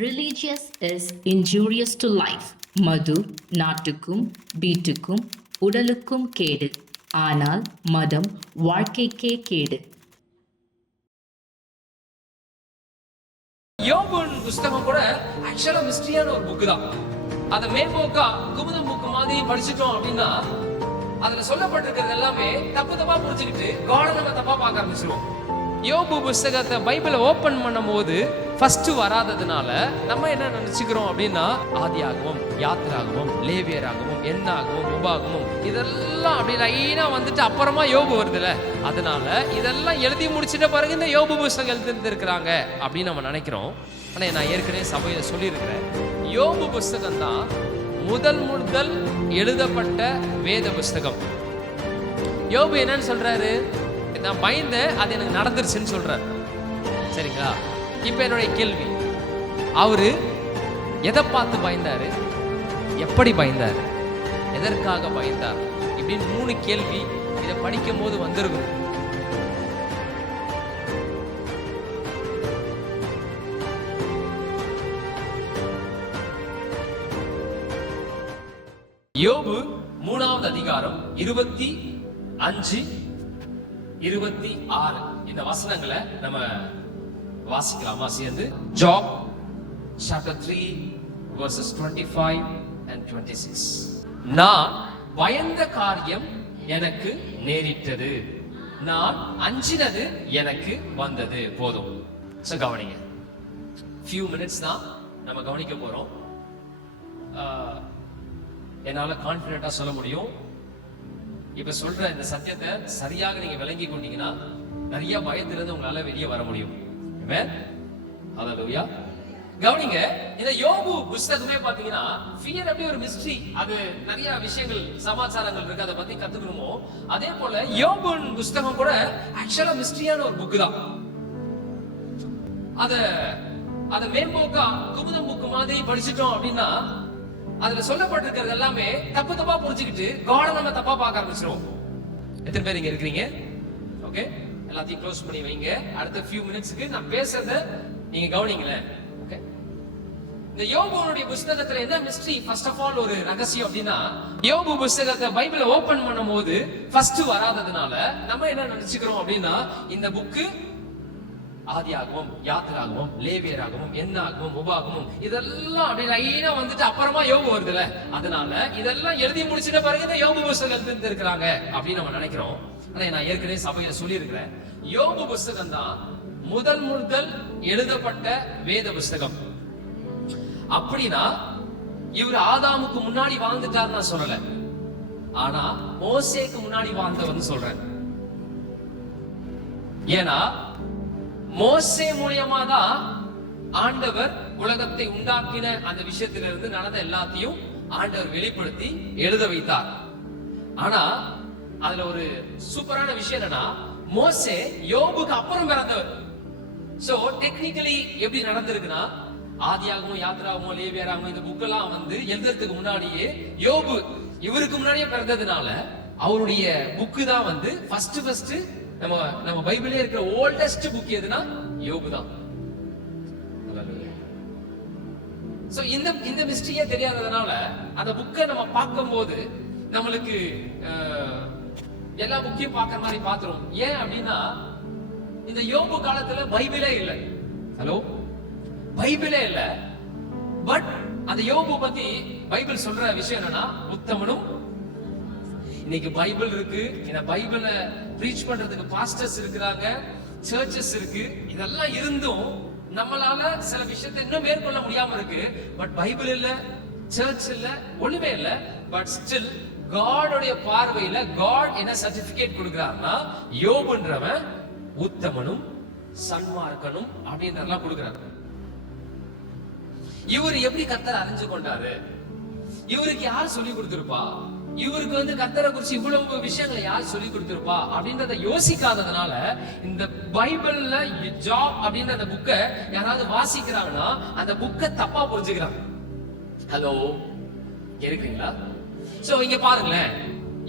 Religious is injurious to life. மது நாட்டுக்கும் வீட்டுக்கும் உடலுக்கும் கேடு. ஆனால் மதம் வாழ்க்கைக்கே கேடு. யோபுன் புஸ்தகம் கூட ஆக்சுவலா மிஸ்டரியான ஒரு புக் தான். அதை மேம்போக்கா குமுதம் புக் மாதிரி படிச்சுட்டோம் அப்படின்னா அதுல சொல்லப்பட்டிருக்கிறது எல்லாமே தப்பா புரிஞ்சுக்கிட்டு காட நம்ம தப்பா பார்க்க ஆரம்பிச்சிருவோம். யோபு புஸ்தகத்தை பைபிளை ஓபன் பண்ணும் போது ஃபர்ஸ்ட் வராததுனால நம்ம என்ன நினைச்சுக்கிறோம் அப்படின்னா ஆதியாகமம், யாத்திராகமம், லேவியராகமம், எண்ணாகமம், உபாகமம் இதெல்லாம் அப்படி லைனா வந்துட்டு அப்புறமா யோபு வருதுல, அதனால இதெல்லாம் எழுதி முடிச்சுட்ட பிறகு இந்த யோபு புஸ்தகம் எழுதிருக்கிறாங்க அப்படின்னு நம்ம நினைக்கிறோம். ஆனா நான் ஏற்கனவே சபையில சொல்லியிருக்கிறேன், யோபு புஸ்தகம் தான் முதல் எழுதப்பட்ட வேத புஸ்தகம். யோபு என்னன்னு சொல்றாரு, நான் பயந்தேன், அது எனக்கு நடந்துருச்சுன்னு சொல்றாரு. சரிங்களா? இப்ப என்னுடைய கேள்வி, அவரு எதை பார்த்து பயந்தாரு, எப்படி பயந்தாரு, எதற்காக பயந்தார், இப்படின்னு 3 கேள்வி இதை படிக்கும் போது வந்திருக்கும். யோபு 3வது அதிகாரம் 25, 26 இந்த வசனங்களை நம்ம வாசிக்கலாமா சேர்ந்து? Job chapter 3 verses 25 and 26. நான் பயந்த காரியம் எனக்கு நேரிட்டது, நான் அஞ்சினது எனக்கு வந்தது. போதும். கவனிங்க, few minutes தான் நம்ம கவனிக்க போறோம். என்னால கான்பிடென்ட்டா சொல்ல முடியும், இப்ப சொல்ற இந்த சத்தியத்தை சரியாக நீங்க விளங்கி கொண்டீங்கன்னா நிறைய பயத்திலிருந்து உங்களால வெளியே வர முடியும். ஆமென். ஹalleluya. கவனிங்க, இந்த யோபு புத்தகமே பாத்தீங்கன்னா ஃபியர் அப்படியே ஒரு மிஸ்டரி. அது நிறைய விஷயங்கள் சமாச்சாரங்கள் இருக்கு, அதை பத்தி கத்துக்கணுமோ. அதே போல யோபுன் புத்தகம் கூட ஆக்சுவலா மிஸ்டரியான ஒரு புக் தான். அத மேம்போக்கா குமுதம் புக் மாதிரி படிச்சுட்டோம் அப்படின்னா அதுல சொல்லப்பட்டிருக்கிறது எல்லாமே தப்பா புரிஞ்சுக்கிட்டு காட நம்ம தப்பா பார்க்க ஆரம்பிச்சிருவோம். எத்தனை பேர் இங்க இருக்கிறீங்க? ஓகே, எல்லாத்தையும் க்ளோஸ் பண்ணி வைங்க. அடுத்த few minutesக்கு நான் பேசுறத நீங்க கவனிங்களேன். ஓகே, இந்த யோபுனுடைய புத்தகத்துல என்ன மிஸ்டரி, ஃபர்ஸ்ட் ஆஃப் ஆல் ஒரு ரகசியம் அப்படின்னா, யோபு புத்தகத்தை பைபிளை ஓபன் பண்ணும்போது ஃபர்ஸ்ட் வராததுனால நம்ம என்ன நினைச்சுக்கிறோம் அப்படின்னா இந்த புக்கு ஆதியாகமம், யாத்திராகமம், லேவியராகமம், எண்ணாகமம், உபாகமம் இதெல்லாம் அப்படி லைனா வந்துட்டு அப்புறமா யோபு வருதுல, அதனால இதெல்லாம் எழுதி முடிச்சிட்ட பிறகு இந்த யோபு புத்தகம் எழுதிருக்கிறாங்க அப்படின்னு நம்ம நினைக்கிறோம். ஆனா நான் ஏற்கனவே சபையில சொல்லி இருக்கிறேன், யோபு புத்தகம் தான் முதல் எழுதப்பட்ட வேத புத்தகம். அப்படின்னா இவர் ஆதாமுக்கு முன்னாடி வாழ்ந்துட்டார் நான் சொல்லல, ஆனா மோசேக்கு முன்னாடி வாழ்ந்தவன் சொல்றேன். ஏன்னா மோசே மூலமா தான் ஆண்டவர் உலகத்தை உண்டாக்கின அந்த விஷயத்திலிருந்து நடந்த எல்லாத்தையும் ஆண்டவர் வெளிப்படுத்தி எழுத வைத்தார். ஆனா அதுல ஒரு சூப்பரான விஷயம் என்னன்னா, மோசே யோபுக்கு அப்புறம் பிறந்தவர். சோ டெக்னிக்கலி எப்படி நடந்திருக்குன்னா, ஆதியாகமோ, யாத்திராகமோ, லேவியராகமோ இந்த புக்கெல்லாம் வந்து எழுதுறதுக்கு முன்னாடியே யோபு இவருக்கு முன்னாடியே பிறந்ததுனால அவருடைய புக்கு தான் வந்து ஃபர்ஸ்ட் நம்ம பைபிளே இருக்கிற ஓல்டஸ்ட் புக் எதுனா யோபு தான். சோ இந்த மிஸ்டரியே தெரியாததுனால அந்த புக்கை நம்ம பார்க்கும்போது நம்மளுக்கு எல்லா புக்கையும் பார்க்குற மாதிரி பாத்துறோம். ஏன் அப்படின்னா இந்த யோபு காலத்துல பைபிளே இல்லை. ஹலோ, பைபிளே இல்ல. பட் அந்த யோபு பத்தி பைபிள் சொல்ற விஷயம் என்னன்னா, உத்தமனும். இன்னைக்கு பைபிள் இருக்கு, இந்த பைபிளை ப்ரீச் பண்றதுக்கு பாஸ்டர்ஸ் இருக்கிறாங்க, சர்ச்சஸ் இருக்கு, இதெல்லாம் இருந்தும் நம்மளால சில விஷயத்தை இன்னும் மேற்கொள்ள முடியாம இருக்கு. பட் பைபிள் இல்ல, சர்ச் இல்ல, ஒண்ணுமே இல்ல. பட் ஸ்டில் காடோடைய பார்வையில காட் என்ன சர்டிபிகேட் கொடுக்கிறார்னா, யோபுன்றவன் உத்தமனும் சன்மார்க்கனும் அப்படின்றதெல்லாம் கொடுக்கிறாரு. இவர் எப்படி கர்த்தரை அறிஞ்சு கொண்டாரு, இவருக்கு யார் சொல்லி கொடுத்திருப்பா, இவருக்கு வந்து கர்த்தரை குறிச்சு இவ்வளவு விஷயங்களை யார் சொல்லி கொடுத்திருப்பா அப்படின்றத யோசிக்காததுனால இந்த பைபிள்ல ஜாப் அப்படின்ற அந்த புக்கை யாராவது வாசிக்கிறாங்கன்னா அந்த புக்கை தப்பா புரிஞ்சுக்கிறாங்க. ஹலோ, கேக்குறீங்களா? சோ இங்க பாருங்களேன்,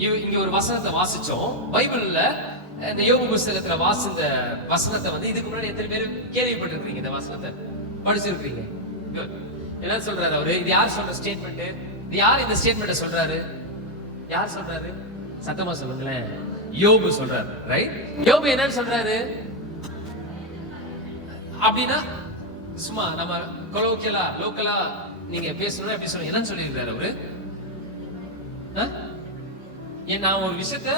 இங்க ஒரு வசனத்தை வாசிச்சோம் பைபிள்ல. இந்த யோபு புத்தகத்துல வாசித்த வசனத்தை வந்து இதுக்கு முன்னாடி எத்தனை பேர் கேள்விப்பட்டிருக்கீங்க? இந்த வசனத்தை படிச்சிருக்கீங்க? Good. என்ன சொல்றாரு அவரு? இது யார் சொல்ற ஸ்டேட்மெண்ட்? இது யார் இந்த ஸ்டேட்மெண்ட்டை சொல்றாரு? யார் சொல்றாரு? சத்தமா சொல்லுங்களேன். யோபு சொல்றாரு. ரைட்? யோபு என்ன சொல்றாரு? அப்படின்னா சும்மா நம்ம கொலோக்கியலா லோக்கலா நீங்க பேசணும் எப்படி சொல்லுங்க? என்ன சொல்லியிருக்காரு அவரு? நான் ஒரு விஷயத்த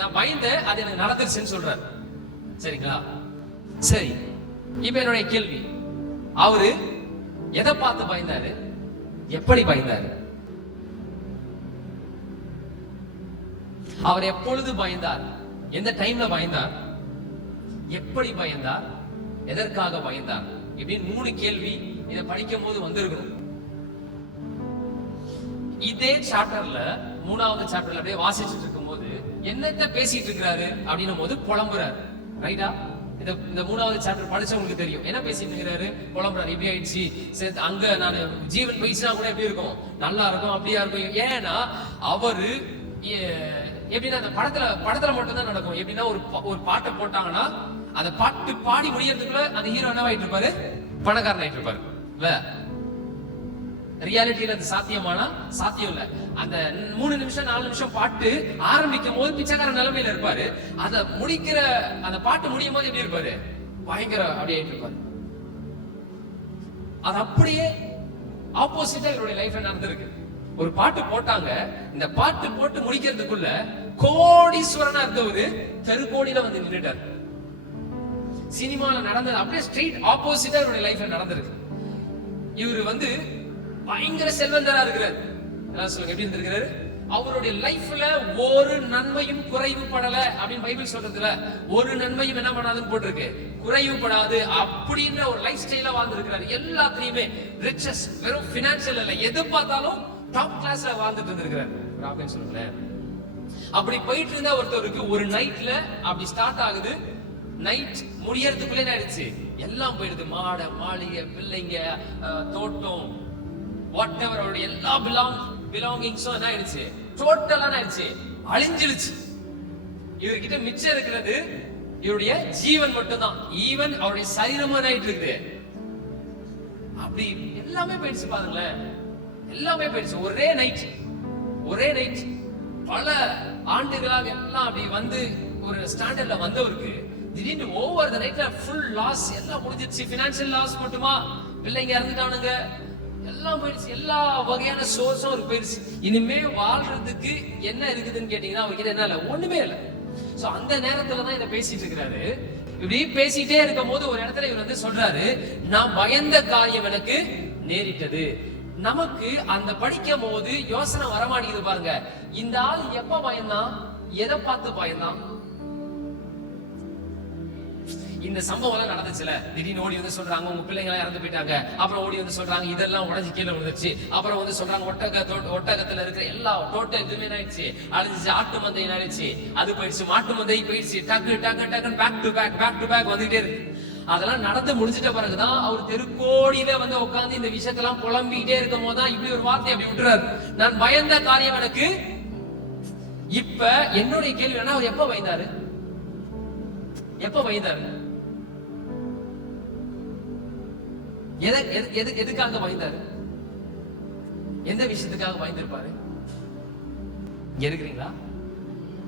நான் பயந்தேன், அது எனக்கு நடந்துருச்சுன்னு சொல்றாரு. சரிங்களா? சரி, இப்ப என்னுடைய கேள்வி, அவரு எதை பார்த்து பயந்தாரு? எப்படி பயந்தாரு? அவர் எப்பொழுது பயந்தார்? எந்த டைம்ல பயந்தார்? எப்படி பயந்தார்? எதற்காக பயந்தார்? இப்படின்னு 3 கேள்வி இதை படிக்கும் போது வந்திருக்கும். இதே சாப்டர்ல 3வது சாப்டர்ல அப்படியே வாசிச்சுட்டு இருக்கும் போது என்னத்த பேசிட்டு இருக்கிறாரு அப்படின்னும் போது புலம்புறாரு. ரைட்டா? இந்த 3வது சாப்டர் படிச்சவங்களுக்கு தெரியும் என்ன பேசிட்டு இருக்கிறாரு. புலம்புறாரு. இப்படி ஆயிடுச்சு, அங்க நான் ஜீவன் போயிடுச்சுன்னா கூட எப்படி இருக்கும்? நல்லா இருக்கும், அப்படியா இருக்கும். ஏன்னா அவரு எப்படின்னா அந்த படத்துல மட்டும்தான் நடக்கும். எப்படின்னா ஒரு பாட்டை போட்டாங்கன்னா அந்த பாட்டு பாடி முடியறதுக்குள்ள அந்த ஹீரோ என்னவாயிட்டு இருப்பாரு? பணக்காரன் ஆயிட்டு இருப்பாரு. இல்ல, ரியாலிட்டியில அது சாத்தியமானா சாத்தியம் இல்ல. அந்த 3 நிமிஷம் 4 நிமிஷம் பாட்டு ஆரம்பிக்கும் போது பிச்சைக்கார நிலைமையில இருப்பாரு. அத முடிக்கிற அந்த பாட்டு முடியும் போது எப்படி இருப்பாரு? பயங்கர அப்படியே ஆயிட்டு இருப்பாரு. அது அப்படியே ஆப்போசிட்டா இவருடைய லைஃப்ல நடந்திருக்கு. ஒரு பாட்டு போட்டாங்க, இந்த பாட்டு போட்டு முடிக்கிறதுக்குள்ள கோடீஸ்வரனா இருந்தவரு தெருக்கோடியில வந்து நின்னுட்டார். சினிமால நடந்தது அப்படியே ஸ்ட்ரெயிட் ஆப்போசிட்டா இவருடைய லைஃப்ல நடந்திருக்கு. இவரு வந்து பயங்கர செல்வந்தரா இருக்கிறார். சொல்லுங்க, எப்படி இருந்திருக்கிறாரு? அவருடைய லைஃப்ல ஒரு நன்மையும் குறைவு படல அப்படின்னு பைபிள் சொல்றதுல ஒரு நன்மையும் என்ன பண்ணாதுன்னு போட்டிருக்கு, குறைவு படாது அப்படின்ற ஒரு லைஃப் ஸ்டைல வாழ்ந்திருக்கிறாரு. எல்லாத்தையுமே ரிச்சஸ், வெறும் பினான்சியல் இல்ல, எது பார்த்தாலும் டாப் கிளாஸ்ல வாழ்ந்துட்டு இருந்திருக்கிறாரு. அப்படின்னு சொல்லுங்களேன். அப்படி போயிட்டு இருந்த ஒருத்தருக்கு ஒரு நைட்ல அப்படி ஸ்டார்ட் ஆகுது. நைட் முடியறதுக்குள்ளே என்ன ஆயிடுச்சு? எல்லாம் போயிடுது. மாட மாளிகை, பிள்ளைங்க, தோட்டம், வாட் எவர், அவருடைய எல்லா பிலாங்கிங்ஸும் என்ன ஆயிடுச்சு? டோட்டலா ஆயிடுச்சு, அழிஞ்சிடுச்சு. இவர்கிட்ட மிச்சம் இருக்கிறது இவருடைய ஜீவன் மட்டும்தான். ஈவன் அவருடைய சரீரமும் என்ன ஆயிட்டு இருக்குது? அப்படி எல்லாமே போயிடுச்சு. பாருங்களேன், எல்லாமே போயிடுச்சு. ஒரே நைட் பல ஆண்டுகளாக எல்லாம் அப்படி வந்து ஒரு ஸ்டாண்டர்ட்ல வந்தவருக்கு திடீர்னு ஓவர் த நைட்ல ஃபுல் லாஸ், எல்லாம் முடிஞ்சிருச்சு. பினான்சியல் லாஸ் மட்டுமா, பிள்ளைங்க இறந்துட்டானுங்க, எல்லாம் போயிடுச்சு. எல்லா வகையான சோர்ஸும் அவருக்கு போயிடுச்சு. இனிமே வாழ்றதுக்கு என்ன இருக்குதுன்னு கேட்டீங்கன்னா அவர்கிட்ட என்ன இல்ல, ஒண்ணுமே இல்ல. சோ அந்த நேரத்துல தான் இதை பேசிட்டு இருக்கிறாரு. இப்படி பேசிட்டே இருக்கும் போது ஒரு இடத்துல இவர் வந்து சொல்றாரு, நான் பயந்த காரியம் எனக்கு நேரிட்டது. நமக்கு அந்த படிக்கும் போது யோசனை வரமாட்டேங்குது. பாருங்க, இந்த ஆள் எப்ப பயந்தான்? எதை பார்த்து பயந்தான்? இந்த சம்பவம் எல்லாம் நடந்துச்சுல, திடீர்னு ஓடி வந்து சொல்றாங்க உங்க பிள்ளைங்க எல்லாம் இறந்து போயிட்டாங்க. அப்புறம் ஓடி வந்து சொல்றாங்க இதெல்லாம் உடஞ்சி கீழே விழுந்துச்சு. அப்புறம் வந்து சொல்றாங்க ஒட்டகத்துல இருக்கிற எல்லா டோட்டல் இதுவுமே ஆயிடுச்சு, அழிஞ்சிச்சு. ஆட்டு மந்தை ஆயிடுச்சு, அது போயிடுச்சு. மாட்டு மந்தை போயிடுச்சு. டக்கு பேக் டு பேக் வந்துட்டே இருக்கு. அதெல்லாம் நடந்து முடிஞ்சிட்ட பிறகுதான் அவர் தெருக்கோடியில வந்து உட்கார்ந்து இந்த விஷயத்தெல்லாம் புலம்பிக்கிட்டே இருக்கும் போதுதான் இப்படி ஒரு வார்த்தை அப்படி விட்டுறாரு, நான் பயந்த காரியம் எனக்கு. இப்ப என்னுடைய கேள்வி என்ன, அவர் எப்ப பயந்தாரு? எதுக்காக பயந்தாரு? எந்த விஷயத்துக்காக பயந்திருப்பாரு? இருக்கிறீங்களா?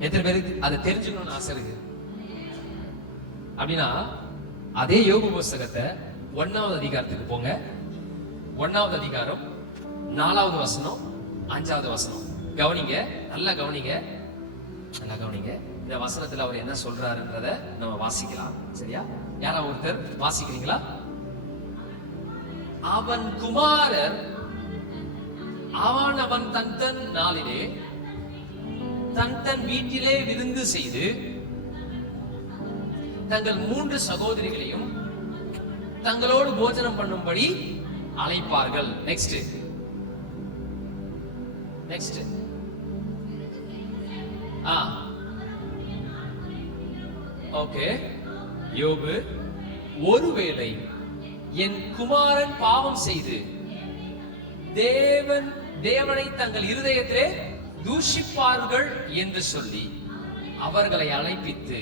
எத்தனை பேருக்கு அதை தெரிஞ்சுக்கணும்னு ஆசை இருக்கு? அப்படின்னா அதே யோபு புஸ்தகத்தை 1வது அதிகாரத்துக்கு போங்க. 1வது அதிகாரம் 4வது வசனம் 5வது வசனம் கவனிங்க, நல்லா கவனிங்க. இந்த வசனத்துல அவர் என்ன சொல்றாருன்றத நம்ம வாசிக்கலாம். சரியா? யாரா ஒருத்தர் வாசிக்கிறீங்களா? அவன் குமாரர் அவன் தன் நாளிலே தன் வீட்டிலே விருந்து செய்து தங்கள் 3 சகோதரிகளையும் தங்களோடு போஜனம் பண்ணும்படி அழைப்பார்கள். Next okay. யோபு, ஒருவேளை என் குமாரன் பாவம் செய்து தேவனை தங்கள் இருதயத்திலே தூஷிப்பார்கள் என்று சொல்லி அவர்களை அழைப்பித்து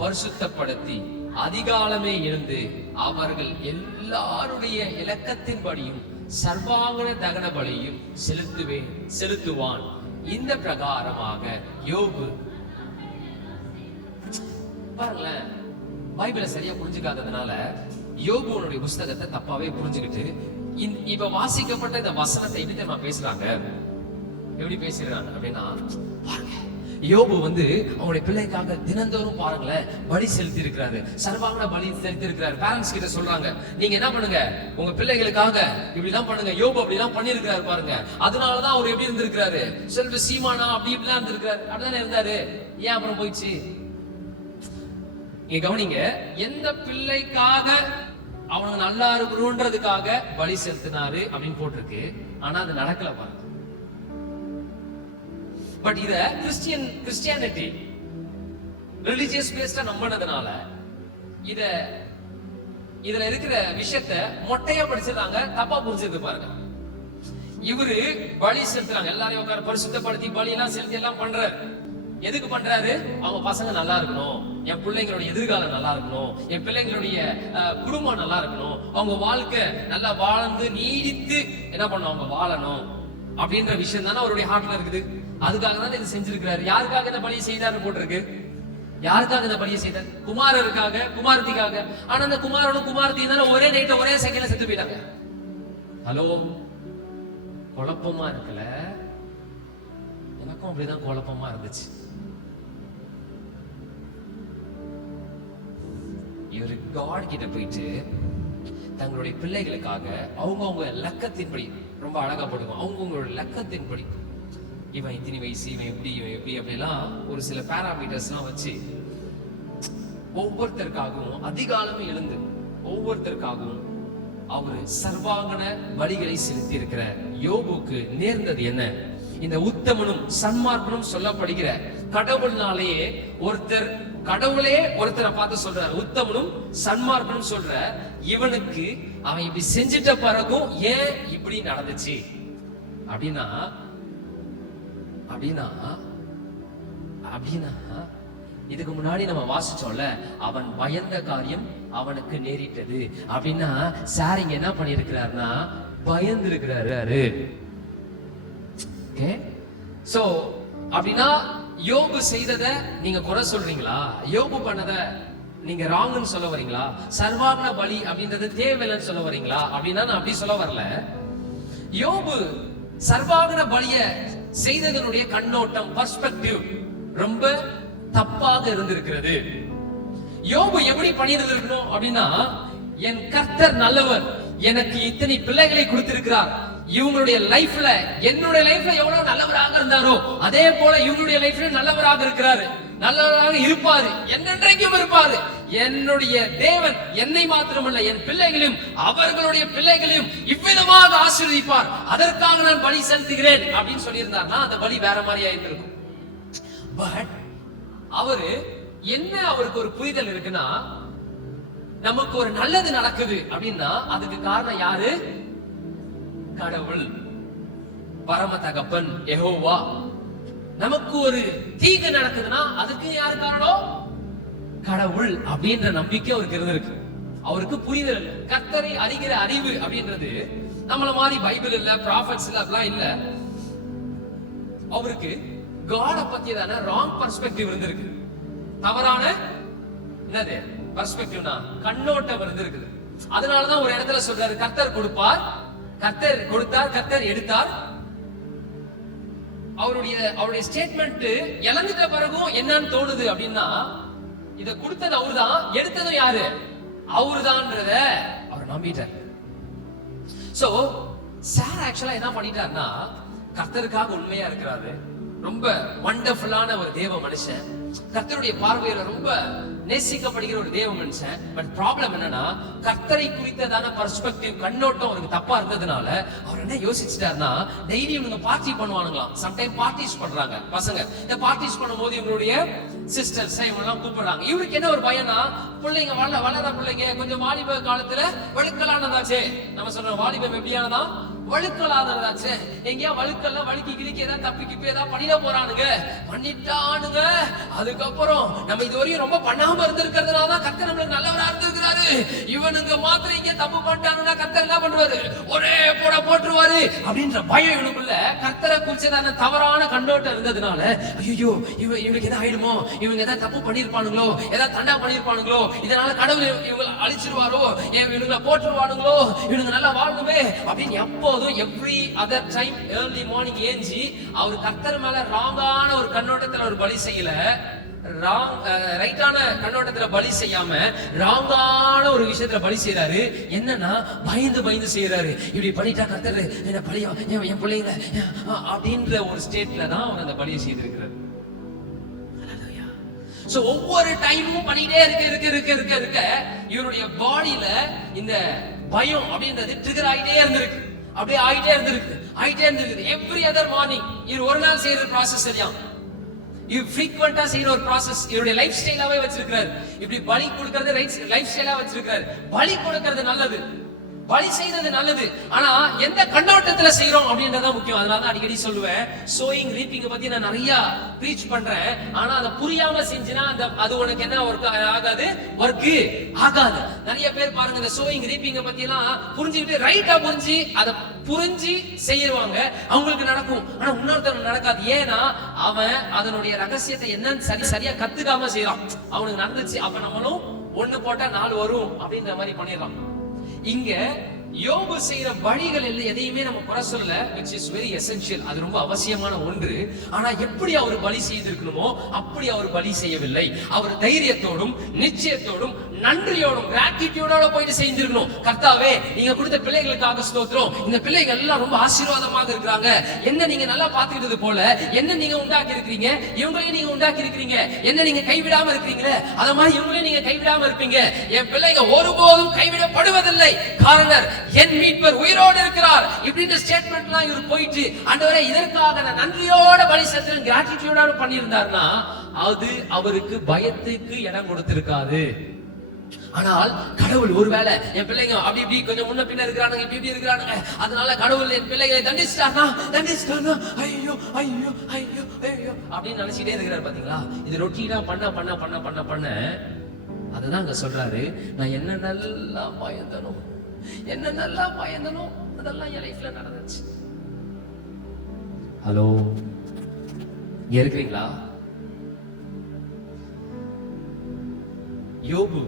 பரிசுத்தப்படுத்தி அதிகாலமே எழுந்து அவர்கள் எல்லாருடைய இலக்கத்தின்படியும் சர்வாங்கன தகன பலியும் செலுத்துவான். இந்த பிரகாரமாக யோபு, பாருங்களேன், பைபிளை சரியா புரிஞ்சுக்காததுனால யோபுனுடைய புஸ்தகத்தை தப்பாவே புரிஞ்சுக்கிட்டு இப்ப வாசிக்கப்பட்ட இந்த வசனத்தை எப்படி நம்ம பேசுறாங்க, எப்படி பேசுறாங்க அப்படின்னா, பாருங்க, யோபு அவங்களுடைய பிள்ளைக்காக தினந்தோறும் பாருங்களேன் பலி செலுத்தி இருக்கிறாரு, சர்வாங்கன பலி செலுத்தி இருக்கிறாரு. பேரண்ட்ஸ் கிட்ட சொல்றாங்க, நீங்க என்ன பண்ணுங்க, உங்க பிள்ளைகளுக்காக இப்படிதான் பண்ணுங்க. யோபு அப்படிலாம் பண்ணிருக்கிறாரு பாருங்க. அதனாலதான் அவர் எப்படி இருந்திருக்கிறாரு, செல்வ சீமானா அப்படி இப்படிலாம் இருந்திருக்கிறாரு. அப்படிதானே இருந்தாரு. ஏன் அப்புறம் போயிடுச்சு? நீங்க கவனிங்க, எந்த பிள்ளைக்காக அவனுக்கு நல்லா இருக்கணும்ன்றதுக்காக பலி செலுத்தினாரு அப்படின்னு போட்டிருக்கு. ஆனா அது நடக்கல பாருங்க. பட் இத கிறிஸ்டியானிட்டி ரிலிஜியஸ் பேஸ்டா நம்பினதுனால இதுல இருக்கிற விஷயத்தை மொட்டையா படிச்சிருக்காங்க, தப்பா புரிஞ்சது பாருங்க. இவரு பலி செலுத்துறாங்க, எல்லாரையும் உட்கார பரிசுத்தப்படுத்தி பலி எல்லாம் செலுத்தி எல்லாம் பண்றாரு. எதுக்கு பண்றாரு? அவங்க பசங்க நல்லா இருக்கணும், என் பிள்ளைங்களுடைய எதிர்காலம் நல்லா இருக்கணும், என் பிள்ளைங்களுடைய குடும்பம் நல்லா இருக்கணும், அவங்க வாழ்க்கை நல்லா வாழ்ந்து நீடித்து என்ன பண்ணும், அவங்க வாழணும் அப்படின்ற விஷயம் தானே அவருடைய ஹார்ட்ல இருக்குது. அதுக்காக தான் இது செஞ்சிருக்கிறாரு. யாருக்காக இந்த பலியை செய்தார்னு போட்டிருக்கு? யாருக்காக இந்த பலியை செய்தார்? குமாரருக்காக, குமாரத்திக்காக. ஆனா அந்த குமாரனும் குமாரத்தையும் தானே ஒரே நைட்ல ஒரே செகண்ட்ல செத்து போயிட்டாங்க. ஹலோ, குழப்பமா இருக்குல்ல? எனக்கும் அப்படிதான் குழப்பமா இருந்துச்சு. இவரு காட் கிட்ட போயிட்டு தங்களுடைய பிள்ளைகளுக்காக அவங்க லக்கத்தின்படி, ரொம்ப அழகா போட்டுக்கோ, அவங்களோட லக்கத்தின்படி, இவன் இத்தனை வயசு, இவன் எப்படி அப்படிலாம் ஒரு சில பேராமீட்டர்ஸ் எல்லாம் வச்சு ஒவ்வொருத்தருக்காகவும் அதிகாலமே எழுந்து ஒவ்வொருத்தருக்காகவும் அவரு சர்வாங்கன பலிகளை செலுத்தி இருக்கிற யோபுக்கு நேர்ந்தது என்ன? இந்த உத்தமனும் சன்மார்க்கனும் சொல்லப்படுகிற கடவுள்னாலேயே கடவுளே ஒருத்தரை பார்த்து சொல்றாரு, உத்தமனும் சன்மார்க்கனும் சொல்ற இவனுக்கு அவன் இப்படி செஞ்சிட்ட பிறகும் ஏன் இப்படி நடந்துச்சு அப்படின்னா இதுக்கு முன்னாடி நம்ம வாசிச்சோம்ல, அவன் பயந்த காரியம் அவனுக்கு நேரிட்டது அப்படின்னா, சார் இங்க என்ன பண்ணிருக்கிறாருன்னா பயந்து இருக்கிறாரு. சோ அப்படின்னா யோபு செய்தத நீங்க குறை சொல்றீங்களா? யோபு பண்ணத நீங்க ராங்னு சொல்ல வரீங்களா? சர்வாங்கன பலி அப்படின்றது தேவையில்லைன்னு சொல்ல வரீங்களா? அப்படின்னா நான் அப்படி சொல்ல வரல. யோபு சர்வாங்கன பலிய செய்ததனுடைய கண்ணோட்டம், பர்ஸ்பெக்டிவ் ரொம்ப தப்பாக இருந்திருக்கிறது. யோபு எப்படி பண்ணியிருந்திருக்கணும் அப்படின்னா, என் கர்த்தர் நல்லவர், எனக்கு இத்தனை பிள்ளைகளை கொடுத்திருக்கிறார், இவங்களுடைய லைஃப்ல என்னுடைய லைஃப்ல எவ்வளவு நல்லவராக இருந்தாரோ அதே போல இவங்களுடைய லைஃப்ல நல்லவராக இருக்கிறாரு, நல்லவராக இருப்பாரு, என்றென்றைக்கும் இருப்பாரு. என்னுடைய தேவன் என்னை மாத்திரமல்ல என் பிள்ளைகளையும் அவர்களுடைய பிள்ளைகளையும் இவ்விதமாக ஆசீர்வதிப்பார், அதற்காக நான் பலி செலுத்துகிறேன் அப்படின்னு சொல்லியிருந்தார்னா அந்த பலி வேற மாதிரியா இருந்திருக்கும். பட் அவரு என்ன, அவருக்கு ஒரு புரிதல் இருக்குன்னா, நமக்கு ஒரு நல்லது நடக்குது அப்படின்னா அதுக்கு காரணம் யாரு? கடவுள், பரம தகப்பன் யெகோவா. நமக்கு ஒரு தீங்கு நடக்குதுன்னா அதுக்கு யாரு காரணம்? கடவுள் அப்படின்ற நம்பிக்கை அவருக்கு இருந்திருக்கு. அவருக்கு புரிதல் இல்ல. கர்த்தரை அறிகிற அறிவு அப்படின்றது நம்மள மாதிரி பைபிள் இல்ல, ப்ராஃபட்ஸ் இல்ல, அப்படிலாம் இல்ல. அவருக்கு காட பத்தியதான ராங் பர்ஸ்பெக்டிவ் இருந்திருக்கு. தவறான என்னது பர்ஸ்பெக்டிவ்னா கண்ணோட்டம் இருந்திருக்கு. அதனாலதான் ஒரு இடத்துல சொல்றாரு, கர்த்தர் கொடுப்பார், கர்த்தர் கொடுத்தார், கர்த்தர் எடுத்தார். அவருடைய ஸ்டேட்மெண்ட் இழந்துட்ட பிறகும் என்னன்னு தோணுது அப்படின்னா, இத கொடுத்தது அவருதான், எடுத்ததும் யாரு? அவருதான்றத அவர் நம்பிட்டார். சோ சார் ஆக்சுவலா என்ன பண்ணிட்டாருன்னா, கர்த்தருக்காக உண்மையா இருக்கிறாரு, ரொம்ப வண்டர்ஃபுல்லான ஒரு தேவ மனுஷன், கர்த்தருடைய பார்வையில ரொம்ப நேசிக்கப்படுகிற ஒரு தேவ மனுஷன். பட் ப்ராப்ளம் என்னன்னா, கர்த்தரை குறித்ததான பர்ஸ்பெக்டிவ் கண்ணோட்டம் அவருக்கு தப்பா இருந்ததுனால அவர் என்ன யோசிச்சுட்டாருன்னா, டெய்லி இவங்க பார்ட்டி பண்ணுவானுங்களாம். சம்டைம் பார்ட்டிஸ் பண்றாங்க பசங்க. இந்த பார்ட்டிஸ் பண்ணும்போது இவங்களுடைய சிஸ்டர்ஸ் இவங்கெல்லாம் கூப்பிடுறாங்க. இவருக்கு என்ன ஒரு பயனா, பிள்ளைங்க வளர பிள்ளைங்க கொஞ்சம் வாலிப காலத்துல வெளுக்கலானதாச்சே. நம்ம சொல்றோம் வாலிபம் எப்படியானதான், வழுக்கலாததாச்சு. எங்கேயா வழுக்கல்ல வழுக்கி கிழிக்க ஏதாவது தப்பி கிப்பி ஏதாவது பண்ணிட போறானுங்க, பண்ணிட்டானுங்க. அதுக்கப்புறம் நம்ம இதுவரையும் ரொம்ப பண்ணாம இருந்திருக்கிறதுனால தான் கர்த்தர் நம்மளுக்கு நல்லவரா இருந்திருக்கிறாரு. இவனுங்க மாத்திரம் இங்க தப்பு பண்ணிட்டானுன்னா கர்த்தர் என்ன பண்ணுவாரு? ஒரே போட்டுருவாரு அப்படின்ற பயம் இவனுக்குள்ள கர்த்தரை குறிச்சதான தவறான கண்ணோட்டம் இருந்ததுனால, ஐயோ இவனுக்கு எதாவது ஆயிடுமோ, இவங்க ஏதாவது தப்பு பண்ணிருப்பானுங்களோ, ஏதாவது தண்டா பண்ணிருப்பானுங்களோ, இதனால கடவுள் இவங்களை அழிச்சிருவாரோ, இவனுங்களை போட்டுருவானுங்களோ, இவனுங்க நல்லா வாழணுமே அப்படின்னு எப்போதும் every other time early morning ஏஞ்சி அவர் கர்த்தர் மேல ராங்கான ஒரு கண்ணோட்டத்துல ஒரு பலி செய்யல, ரைட்டான கண்ணோட்டத்துல பலி செய்யாம ராங்கான ஒரு விஷயத்துல பலி செய்யறாரு. என்னன்னா பயந்து செய்யறாரு. இப்படி பண்ணிட்டா கர்த்தர் என்ன பலியா என் பிள்ளைங்க அப்படின்ற ஒரு ஸ்டேட்ல தான் அவர் அந்த பலியை செய்திருக்கிறார். சோ ஒவ்வொரு டைமும் பண்ணிட்டே இருக்க இவருடைய பாடியில இந்த பயம் அப்படின்றது ட்ரிகர் ஆயிட்டே இருந்திருக்கு, அப்படியே ஆயிட்டே இருந்திருக்கு. எவ்ரி அதர் மார்னிங் இவர் ஒரு நாள் செய்யற ப்ராசஸ் இல்லையா, இவர் ஃப்ரீக்வெண்டா செய்யற ஒரு ப்ராசஸ் இவருடைய லைஃப் ஸ்டைலாவே வச்சிருக்காரு. இப்படி பலி கொடுக்கிறது லைஃப் ஸ்டைலா வச்சிருக்காரு. பலி கொடுக்கிறது நல்லது, பலி செய்யறது நல்லது, ஆனா எந்த கண்ணோட்டத்துல செய்யறோம் அப்படின்றத முக்கியம். அதனால அடிக்கடி சொல்லுவேன், சோயிங் ரீப்பிங் பத்தி நான் நிறைய ப்ரீச் பண்றேன். ஆனா அதை புரியாம செஞ்சினா அது உனக்கு என்ன ஒர்க் ஆகாது. நிறைய பேர் பாருங்க இந்த சோயிங் ரீப்பிங் பத்தி எல்லாம் புரிஞ்சுக்கிட்டு ரைட்டா புரிஞ்சு செய்யறாங்க, அவங்களுக்கு நடக்கும். ஆனா இன்னொருத்தர் நடக்காது. ஏன்னா அவன் அதனுடைய ரகசியத்தை என்னன்னு சரியா கத்துக்காம செய்யறான். அவனுக்கு நடந்துச்சு, அப்ப நம்மளும் 1 போட்டா 4 வரும் அப்படின்ற மாதிரி பண்ணிடலாம். இங்க யோபு செய்யற பலிகள் எதையுமே நம்ம குறை சொல்ல, which is very essential. அது ரொம்ப அவசியமான ஒன்று. ஆனா எப்படி அவர் பலி செய்திருக்கணுமோ அப்படி அவர் பலி செய்யவில்லை. அவர் தைரியத்தோடும் நிச்சயத்தோடும் நன்றியோடும் கிராட்டிடியூடோட போயிட்டு செஞ்சிருக்கணும். கர்த்தாவே நீங்க கொடுத்த பிள்ளைகளுக்காக ஸ்தோத்திரம், இந்த பிள்ளைகள் எல்லாம் ரொம்ப ஆசீர்வாதமாக இருக்கிறாங்க, என்ன நீங்க நல்லா பாத்துக்கிட்டது போல என்ன நீங்க உண்டாக்கி இருக்கிறீங்க, இவங்களையும் நீங்க உண்டாக்கி இருக்கிறீங்க, என்ன நீங்க கைவிடாம இருக்கிறீங்களே அத மாதிரி இவங்களையும் நீங்க கைவிடாம இருப்பீங்க. என் பிள்ளைங்க ஒருபோதும் கைவிடப்படுவதில்லை, காரணர் என் மீட்பர் உயிரோடு இருக்கிறார். இப்படின்ற ஸ்டேட்மெண்ட்லாம் இவர் போயிட்டு ஆண்டவரே இதற்காக நான் நன்றியோட பலி செலுத்துறேன் கிராட்டிடியூடோட பண்ணியிருந்தாருன்னா அது அவருக்கு பயத்துக்கு இடம் கொடுத்திருக்காது. ஆனால் கடவுள் ஒருவேளை என் பிள்ளைங்க அப்படி இப்படி கொஞ்சம் முன்ன பின்ன இருக்கிறானுங்க, இப்படி இருக்கிறானுங்க, அதனால கடவுள் என் பிள்ளைகளை தண்டிச்சிட்டாருன்னா ஐயோ ஐயோ ஐயோ ஐயோ அப்படின்னு நினைச்சிட்டே இருக்கிறார். பாத்தீங்களா, இது ரொட்டீனா பண்ண அதுதான் அங்க சொல்றாரு, நான் என்ன நல்லா பயந்தனும் அதெல்லாம் என் லைஃப்ல நடந்துச்சு. ஹலோ, இங்க இருக்கிறீங்களா? யோபு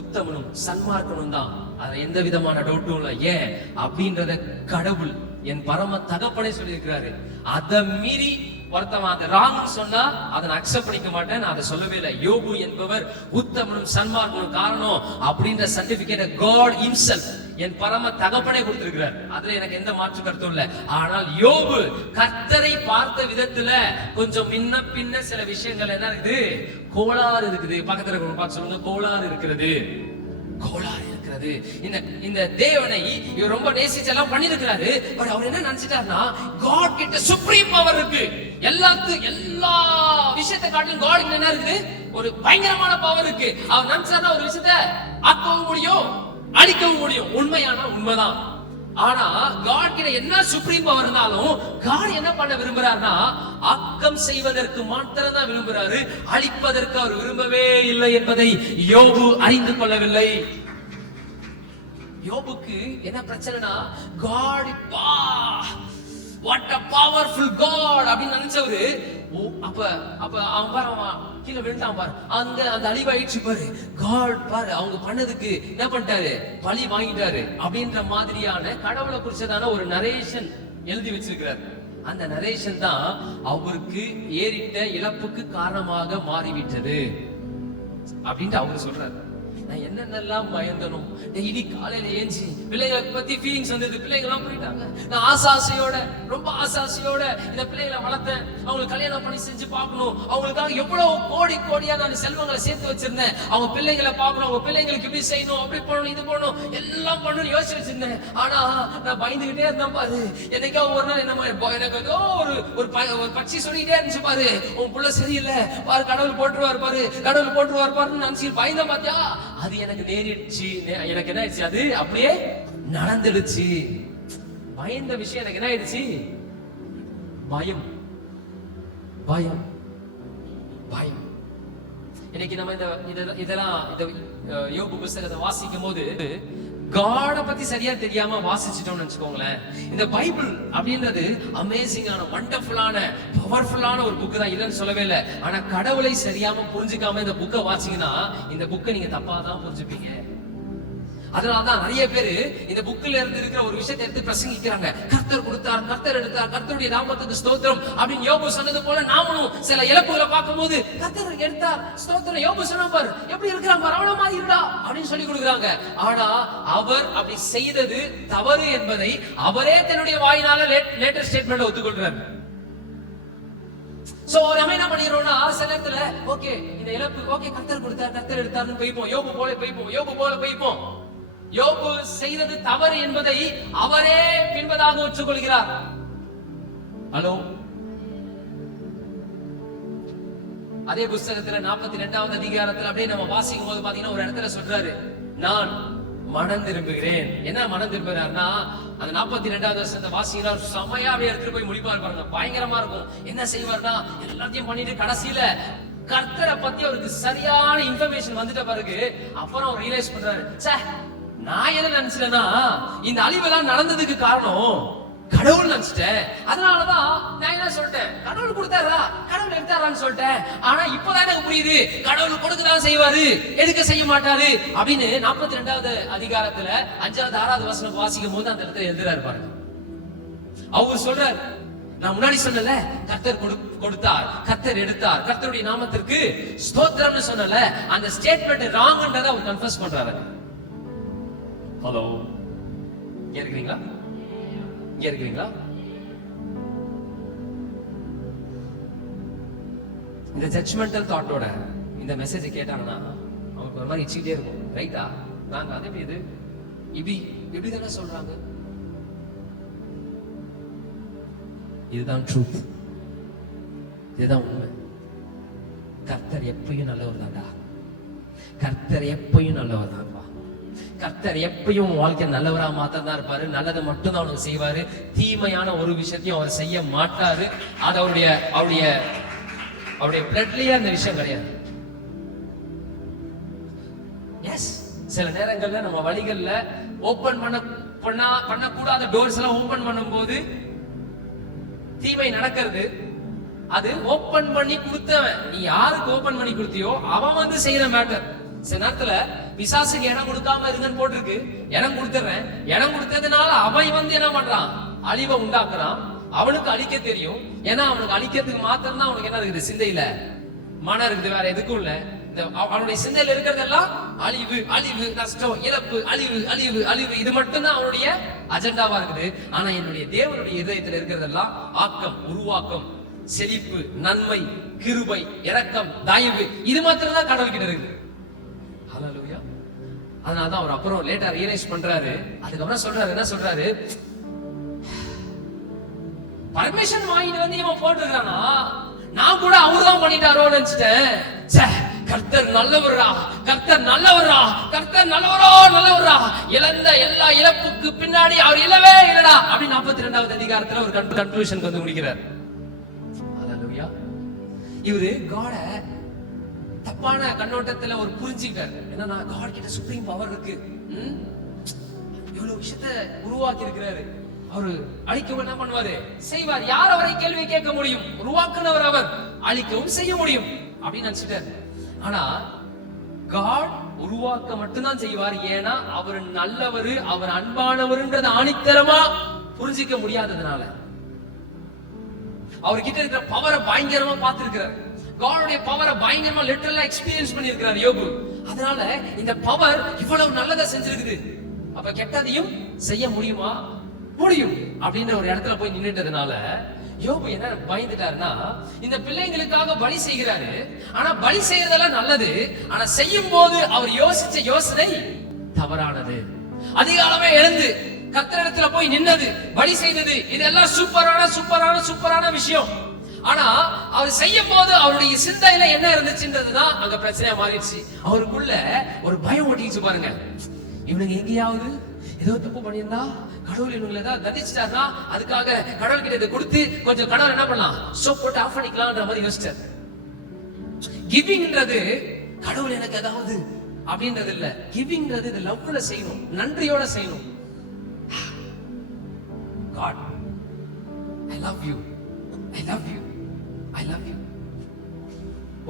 உத்தமனும் சன்மார்க்கனும் தான், அது எந்த விதமான டவுட்டும் இல்ல. ஏன் அப்படின்றத கடவுள் என் பரம தகப்பனே சொல்லி இருக்கிறாரு. அதை மீறி ஒருத்தவன் அதை ராங் சொன்னா அதை நான் அக்செப்ட் பண்ணிக்க மாட்டேன், நான் அதை சொல்லவே இல்லை. யோபு என்பவர் உத்தமனும் சன்மார்க்கனும் காரணம் அப்படின்ற சர்டிபிகேட் காட் ஹிம்செல்ஃப் என் பரம தகப்பனே கொடுத்திருக்கிறார். அதுல எனக்கு எந்த மாற்று கருத்தும் இல்ல. ஆனால் யோபு கர்த்தரை பார்த்த விதத்துல கொஞ்சம் முன்ன பின்ன சில விஷயங்கள் என்ன இருக்குது, கோளாறு இருக்குது. பக்கத்துல பார்த்து சொல்லுங்க, கோளாறு இருக்கிறது. இந்த தேவனை இவர் ரொம்ப நேசிச்செல்லாம் பண்ணிருக்கிறாரு. பட் அவர் என்ன நினைச்சிட்டாருன்னா, காட் கிட்ட சுப்ரீம் பவர் இருக்கு, எல்லா விஷயத்தை காட்டிலும் காட் கிட்ட என்ன இருக்குது, ஒரு பயங்கரமான பவர் இருக்கு. அவர் நினைச்சாருன்னா ஒரு விஷயத்தை ஆக்கவும் முடியும், அழிக்கவும் முடியும். உண்மையான உண்மைதான். ஆனா காட் கிட்ட என்ன சுப்ரீம் பவர் இருந்தாலும் காட் என்ன பண்ண விரும்புறாருன்னா, ஆக்கம் செய்வதற்கு மாத்திரம் தான் விரும்புறாரு, அழிப்பதற்கு அவர் விரும்பவே இல்லை என்பதை யோபு அறிந்து கொள்ளவில்லை. யோபுக்கு என்ன பிரச்சனைனா, God, what a powerful God அப்படின்னு நினைச்சவரு. அப்ப அவன் பாரு, அவன் கீழே விழுந்தான் பாரு, அங்க அந்த அழிவாயிடுச்சு பாரு. காட் பாரு அவங்க பண்ணதுக்கு என்ன பண்ணிட்டாரு, பழி வாங்கிட்டாரு அப்படின்ற மாதிரியான கடவுளை குறிச்சதான ஒரு நரேஷன் எழுதி வச்சிருக்கிறார். அந்த நரேஷன் தான் அவருக்கு ஏறிட்ட இழப்புக்கு காரணமாக மாறிவிட்டது அப்படின்ட்டு அவரு சொல்றாரு. நான் என்னென்னலாம் பயந்தனும், டெய்லி காலையில ஏஞ்சி பிள்ளைகளை பத்தி ஃபீலிங்ஸ் வந்தது, பிள்ளைங்க எல்லாம் போயிட்டாங்க. நான் ரொம்ப ஆசாசியோட இந்த பிள்ளைகளை வளர்த்தேன், அவங்களுக்கு கல்யாணம் பண்ணி செஞ்சு பார்க்கணும், அவங்களுக்காக எவ்வளவு கோடியா நான் செல்வங்களை சேர்த்து வச்சிருந்தேன், அவங்க பிள்ளைங்களை பார்க்கணும், அவங்க பிள்ளைங்களுக்கு இப்படி செய்யணும், அப்படி பண்ணணும், இது பண்ணணும், எல்லாம் பண்ணணும்னு யோசிச்சு வச்சிருந்தேன். ஆனா நான் பயந்துகிட்டே இருந்தேன் பாரு. என்னைக்கா ஒரு நாள் என்ன எனக்கு ஏதோ ஒரு பட்சி சொல்லிட்டே இருந்துச்சு பாரு, உன் புள்ள சரியில்லை பாரு, கடவுள் போட்டுருவார் பாருன்னு நினைச்சு பயந்தேன். பாத்தியா, அது எனக்கு நேரிடுச்சு. எனக்கு என்ன ஆயிடுச்சு, அது அப்படியே நடந்துடுச்சு. பயந்த விஷயம் எனக்கு என்ன ஆயிடுச்சு? பயம், பயம், பயம். இன்னைக்கு நம்ம இதெல்லாம் யோபு புத்தகத்தை வாசிக்கும் போது காட பத்தி சரியா தெரியாம வாசிச்சிட்டோம்னு வச்சுக்கோங்களேன். இந்த பைபிள் அப்படின்றது அமேசிங்கான, வண்டர்ஃபுல்லான, பவர்ஃபுல்லான ஒரு புக்கு தான், இல்லைன்னு சொல்லவே இல்லை. ஆனா கடவுளை சரியாம புரிஞ்சுக்காம இந்த புக்கை வாசிங்கன்னா இந்த புக்கை நீங்க தப்பா தான் புரிஞ்சுப்பீங்க. அதனாலதான் நிறைய பேரு இந்த புக்ல இருந்து இருக்கிற ஒரு விஷயத்தை எடுத்து பிரசங்கிக்கிறாங்க. கர்த்தர் கொடுத்தார், கர்த்தர் எடுத்தார், கர்த்தருடைய நாமத்துக்கு ஸ்தோத்திரம் அப்படின்னு யோபு சொன்னது போல நாமளும் சில இழப்புகளை பார்க்கும்போது கர்த்தர் எடுத்தார், ஸ்தோத்திரம், யோபு சொன்னா பாரு எப்படி இருக்கிறான் பாரு, அவன மாதிரி இருடா அப்படின்னு சொல்லி கொடுக்குறாங்க. ஆனா அவர் அப்படி செய்தது தவறு என்பதை அவரே தன்னுடைய வாயினால லேட்டர் ஸ்டேட்மெண்ட் ஒத்துக்கொள்றாரு. சோ நம்ம என்ன பண்ணிடுறோம்னா சில நேரத்துல ஓகே இந்த இழப்பு ஓகே கர்த்தர் கொடுத்தார், கர்த்தர் எடுத்தார்னு போய்ப்போம், யோபு போல போய்ப்போம், யோபு போல போய்ப்போம். யோபு செய்தது தவறு என்பதை அவரே பின்பதாக ஒற்றுக்கொள்கிறார். ஹலோ, அதே புத்தகத்துல 42வது அதிகாரத்துல அப்படியே நம்ம வாசிக்கும் போது பாத்தீங்கன்னா ஒரு இடத்துல சொல்றாரு, நான் மனம் திரும்புகிறேன். என்ன மனம் திரும்புகிறார்னா அந்த 42வது வருஷத்தை வாசிக்கிறார். செமையா அப்படியே எடுத்துட்டு போய் முடிப்பாரு பாருங்க, பயங்கரமா இருக்கும். என்ன செய்வார்னா எல்லாத்தையும் பண்ணிட்டு கடைசியில கர்த்தரை பத்தி அவருக்கு சரியான இன்ஃபர்மேஷன் வந்துட்ட பிறகு அப்புறம் அவர் ரியலைஸ் பண்றாரு, சே நான் என்ன நினைச்சேன்னா இந்த அழிவெல்லாம் நடந்ததுக்கு காரணம் கடவுள் நினைச்சிட்டேன். அதனாலதான் நான் என்ன சொல்லிட்டேன், கடவுள் கொடுத்தாரா, கடவுள் எடுத்தாரான்னு சொல்லிட்டேன். ஆனா இப்பதான் எனக்கு புரியுது, கடவுள் கொடுக்கதான் செய்வாரு, எடுக்க செய்ய மாட்டாரு அப்படின்னு 42வது அதிகாரத்துல 5வது 6வது வசனம் வாசிக்கும் போது அந்த இடத்துல எழுதுறாரு பாருங்க. அவர் சொல்றாரு, நான் முன்னாடி சொன்னல கர்த்தர் கொடுத்தார், கர்த்தர் எடுத்தார், கர்த்தருடைய நாமத்திற்கு ஸ்தோத்திரம்னு சொன்னல, அந்த ஸ்டேட்மெண்ட் ராங்ன்றதை அவர் கன்ஃபஸ் பண்றாரு. ஹலோ, இங்க இருக்கீங்களா? இங்க இருக்கீங்களா? இந்த ஜட்ஜ்மெண்டல் தாட்டோட இந்த மெசேஜ் கேட்டாங்கன்னா அவங்களுக்கு ஒரு மாதிரி இச்சிக்கிட்டே இருக்கும். ரைட்டா, நாங்க அதே இது இப்படி தானே சொல்றாங்க. இதுதான் ட்ரூத், இதுதான் உண்மை. கர்த்தர் எப்பயும் நல்லவர் தான்டா, கர்த்தர் எப்பயும் நல்லவர் தான்பா. கர்த்தர் எப்பயும் வாழ்க்கை நல்லவரா மாத்தான் இருப்பாரு, நல்லதை மட்டும் தான் அவனுக்கு செய்வாரு. தீமையான ஒரு விஷயத்தையும் அவர் செய்ய மாட்டாரு. அது அவருடைய பிளட்லயே அந்த விஷயம் கிடையாது. எஸ், சில நேரங்கள்ல நம்ம வழிகள்ல ஓபன் பண்ணக்கூடாத டோர்ஸ் எல்லாம் ஓபன் பண்ணும்போது தீமை நடக்கிறது. அது ஓபன் பண்ணி கொடுத்தவன், நீ யாருக்கு ஓபன் பண்ணி கொடுத்தியோ அவன் வந்து செய்யற மேட்டர். சில நேரத்துல பிசாசுக்கு இடம் கொடுக்காம இருங்கன்னு போட்டிருக்கு, இடம் கொடுத்துறேன், இடம் கொடுத்ததுனால அவன் வந்து என்ன பண்றான், அழிவை உண்டாக்குறான். அவனுக்கு அழிக்க தெரியும், ஏன்னா அவனுக்கு அழிக்கிறதுக்கு மாத்திரம் தான் அவனுக்கு என்ன இருக்குது, சிந்தையில மனம் இருக்குது, வேற எதுக்கும் இல்ல. அவனுடைய சிந்தையில இருக்கிறதெல்லாம் அழிவு, அழிவு, நஷ்டம், இழப்பு, அழிவு, அழிவு, அழிவு, இது மட்டும்தான் அவனுடைய அஜெண்டாவா இருக்குது. ஆனா என்னுடைய தேவனுடைய இதயத்துல இருக்கிறதெல்லாம் ஆக்கம், உருவாக்கம், செழிப்பு, நன்மை, கிருபை, இரக்கம், தயவு, இது மாத்திரம் தான் கடவுள் கிட்ட இருக்குது. ஹல்லேலூயா. அதனாலதான் அவர் அப்புறம் லேட்டா ரியலைஸ் பண்றாரு. அதுக்கப்புறம் சொல்றாரு, என்ன சொல்றாரு, பர்மிஷன் வாங்கிட்டு வந்து இவன் போட்டுருக்கானா, நான் கூட அவர்தான் பண்ணிட்டாரோன்னு நினைச்சிட்டேன். கர்த்தர் நல்லவரா, கர்த்தர் நல்லவரா, கர்த்தர் நல்லவரோ நல்லவரா, இழந்த எல்லா இழப்புக்கு பின்னாடி அவர் இல்லவே இல்லடா அப்படின்னு 42வது அதிகாரத்துல ஒரு கன்க்ளூஷன் வந்து முடிக்கிறார். ஹல்லேலூயா. இவரு காட தப்பான கண்ணோட்டத்துல ஒரு புரிஞ்சுக்காரு. என்னன்னா காட் கிட்ட சுப்ரீம் பவர் இருக்கு, இவ்வளவு விஷயத்தை உருவாக்கி இருக்கிறாரு, அவரு அழிக்கவும் என்ன பண்ணுவாரு, செய்வார். யார் அவரை கேள்வி கேட்க முடியும், உருவாக்குனவர் அவர், அழிக்கவும் செய்ய முடியும் அப்படின்னு நினைச்சிட்டாரு. ஆனா காட் உருவாக்க மட்டும்தான் செய்வார், ஏன்னா அவர் நல்லவர், அவர் அன்பானவர்ன்றத ஆணித்தரமா புரிஞ்சிக்க முடியாததுனால அவர்கிட்ட இருக்கிற பவரை பயங்கரமா பார்த்திருக்கிறார். காடுடைய பவரை பயங்கரமா லிட்டரலா எக்ஸ்பீரியன்ஸ் பண்ணியிருக்கிறார் யோபு. அதனால இந்த பவர் இவ்வளவு நல்லதை செஞ்சிருக்குது, அப்ப கெட்டதையும் செய்ய முடியுமா, முடியும் அப்படின்ற ஒரு இடத்துல போய் நின்னுட்டதுனால யோபு என்ன பயந்துட்டாருன்னா, இந்த பிள்ளைங்களுக்காக பலி செய்கிறாரு, ஆனா பலி செய்யறதெல்லாம் நல்லது, ஆனா செய்யும் போது அவர் யோசிச்ச யோசனை தவறானது. அதிகாலமே எழுந்து கர்த்தரிடத்துல போய் நின்னது, பலி செய்தது, இதெல்லாம் சூப்பரான சூப்பரான சூப்பரான விஷயம். ஆனா அவர் செய்யும் போது அவருடைய சிந்தையில என்ன இருந்துச்சுன்றதுதான் அங்க பிரச்சனையா மாறிடுச்சு. அவருக்குள்ள ஒரு பயம் ஓட்டிச்சு பாருங்க, இவனுங்க எங்கேயாவது ஏதோ தப்பு பண்ணியிருந்தா கடவுள் இவங்களை ஏதாவது தண்டிச்சிட்டாருன்னா அதுக்காக கடவுள் கிட்ட இதை கொடுத்து கொஞ்சம் கடவுள் என்ன பண்ணலாம் ஸ்டாப் போட்டு ஆஃப் பண்ணிக்கலாம்ன்ற மாதிரி யோசிச்சார். கிவிங்ன்றது கடவுள் எனக்கு ஏதாவது அப்படின்றது இல்ல. கிவிங்ன்றது இது லவ்ல செய்யணும், நன்றியோட செய்யணும். God, I love you, I love you, I love you.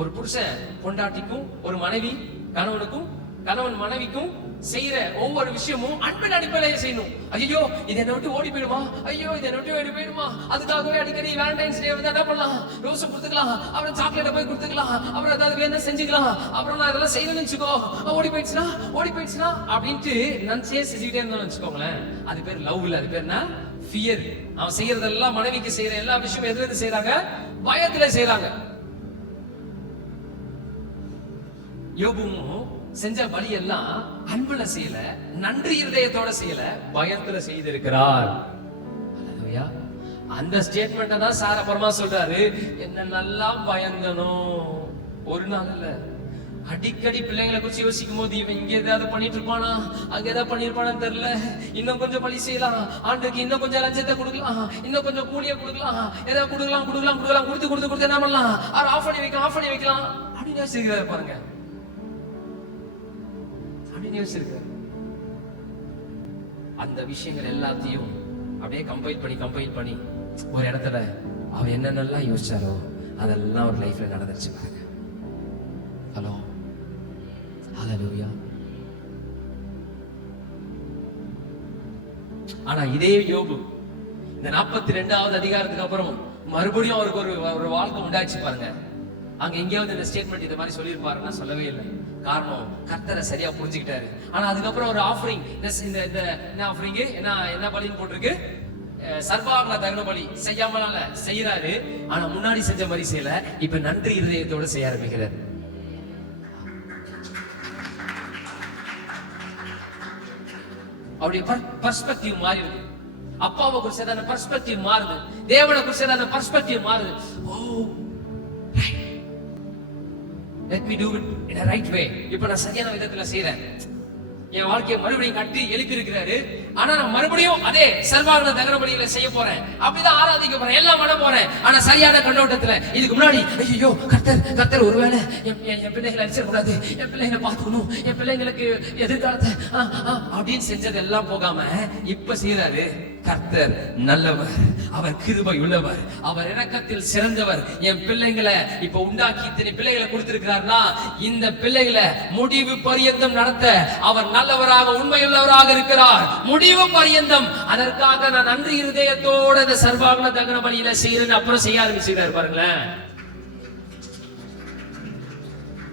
ஒரு புருஷன் பொண்டாட்டிக்கும், ஒரு மனைவி கணவனுக்கும், கணவன் மனைவிக்கும் செய்யற ஒவ்வொரு விஷயமும் அன்பின் அடிப்படையில செய்யணும். ஐயோ இது என்ன விட்டு ஓடி போயிடுமா, ஐயோ இது என்ன விட்டு ஓடி போயிடுமா, அதுக்காகவே அடிக்கடி வேலண்டைன்ஸ் டே வந்து என்ன பண்ணலாம், ரோஸ் கொடுத்துக்கலாம், அப்புறம் சாக்லேட் போய் கொடுத்துக்கலாம், அப்புறம் ஏதாவது வேணும் செஞ்சுக்கலாம், அப்புறம் நான் இதெல்லாம் செய்யணும்னு வச்சுக்கோ, ஓடி போயிடுச்சுனா அப்படின்ட்டு நினைச்சே செஞ்சுக்கிட்டே இருந்தோம்னு வச்சுக்கோங்களேன். அது பேர் லவ் இல்ல, அது பேர் என்ன, ஃபியர். அவன் செய்யறதெல்லாம், மனைவிக்கு செய்யற எல்லா விஷயமும் எதுல இருந்து செய்யறாங்க, பயத்துல செய்யறாங்க. யோபுவும் செஞ்ச பலி எல்லாம் அன்புல செய்யல, நன்றி இருதயத்தோட செய்யல, பயத்துல செய்திருக்கிறார். அந்த ஸ்டேட்மெண்ட் தான் சார் அப்புறமா சொல்றாரு, என்ன நல்லா பயந்தனும். ஒரு நாள் இல்ல, அடிக்கடி பிள்ளைங்களை குறிச்சு யோசிக்கும் போது இவன் இங்க ஏதாவது பண்ணிட்டு இருப்பானா, அங்க ஏதாவது பண்ணிருப்பானு தெரியல, இன்னும் கொஞ்சம் பலி செய்யலாம், ஆண்டுக்கு இன்னும் கொஞ்சம் லஞ்சத்தை கொடுக்கலாம், இன்னும் கொஞ்சம் கூலிய கொடுக்கலாம், ஏதாவது கொடுக்கலாம் கொடுத்து என்ன பண்ணலாம், ஆஃப் பண்ணி வைக்கலாம் அப்படின்னு யோசிக்கிறாரு பாருங்க. அந்த விஷயங்கள் எல்லாத்தையும் அப்படியே கம்பைல் பண்ணி ஒரு இடத்துல அவர் என்னென்னலாம் யோசிச்சாரோ அதெல்லாம் ஒரு லைஃப்ல நடந்துருச்சு பாருங்க. ஹலோ, ஹalleluya. ஆனா இதே யோபு இந்த 42வது அதிகாரத்துக்கு அப்புறம் மறுபடியும் அவருக்கு ஒரு வாழ்க்கை உண்டாச்சு பாருங்க. அங்க எங்கேயாவது இந்த ஸ்டேட்மெண்ட் இந்த மாதிரி சொல்லியிருப்பாருன்னா சொல்லவே இல்லை. காரணம், கர்த்தரை சரியா புரிஞ்சுக்கிட்டாரு. ஆனா அதுக்கப்புறம் ஒரு ஆஃபரிங், இந்த என்ன ஆஃபரிங், என்ன பலின்னு போட்டிருக்கு, சர்வாங்க தகன பலி செய்யாமல செய்யறாரு. ஆனா முன்னாடி செஞ்ச மாதிரி செய்யல, இப்ப நன்றி இருதயத்தோட செய்ய ஆரம்பிக்கிறார். அவருடைய பெர்ஸ்பெக்டிவ் மாறி இருக்கு. அப்பாவை குறிச்சதான பெர்ஸ்பெக்டிவ் மாறுது, தேவனை குறிச்சதான பெர்ஸ்பெக்டிவ் மாறுது. ஓ, let me do it in a right way. இப்ப நான் சரியான விதத்துல செய்றேன். என் வாழ்க்கையை மறுபடியும் கட்டி எழுப்பி இருக்கிறாரு. ஆனா நான் மறுபடியும் அதே சர்வாங்க தகன பலியில செய்ய போறேன், அப்படிதான் ஆராதிக்க போறேன், எல்லாம் பண்ண போறேன். ஆனா சரியான கண்ணோட்டத்துல. இதுக்கு முன்னாடி ஐயோ கர்த்தர் ஒருவேளை என் பிள்ளைகளை அடிச்சிட கூடாது, என் பிள்ளைங்களை பார்த்துக்கணும், என் பிள்ளைங்களுக்கு எதிர்காலத்தை அப்படின்னு செஞ்சது எல்லாம் போகாம இப்ப செய்யறாரு. கர்த்தர் நல்லவர், அவர் கிருபை உள்ளவர், அவர் இரக்கத்தில் சிறந்தவர். என் பிள்ளைங்களை இப்ப உண்டாக்கி இத்தனை பிள்ளைகளை கொடுத்திருக்கிறார்னா இந்த பிள்ளைகளை முடிவு பரியந்தம் நடத்த அவர் நல்லவராக உண்மையுள்ளவராக இருக்கிறார். முடிவு பரியந்தம். அதற்காக நான் நன்றி இருதயத்தோட இந்த சர்வாங்க தகன பலியில செய்யறேன்னு அப்புறம் செய்ய ஆரம்பிச்சுக்கிறார் பாருங்களேன்.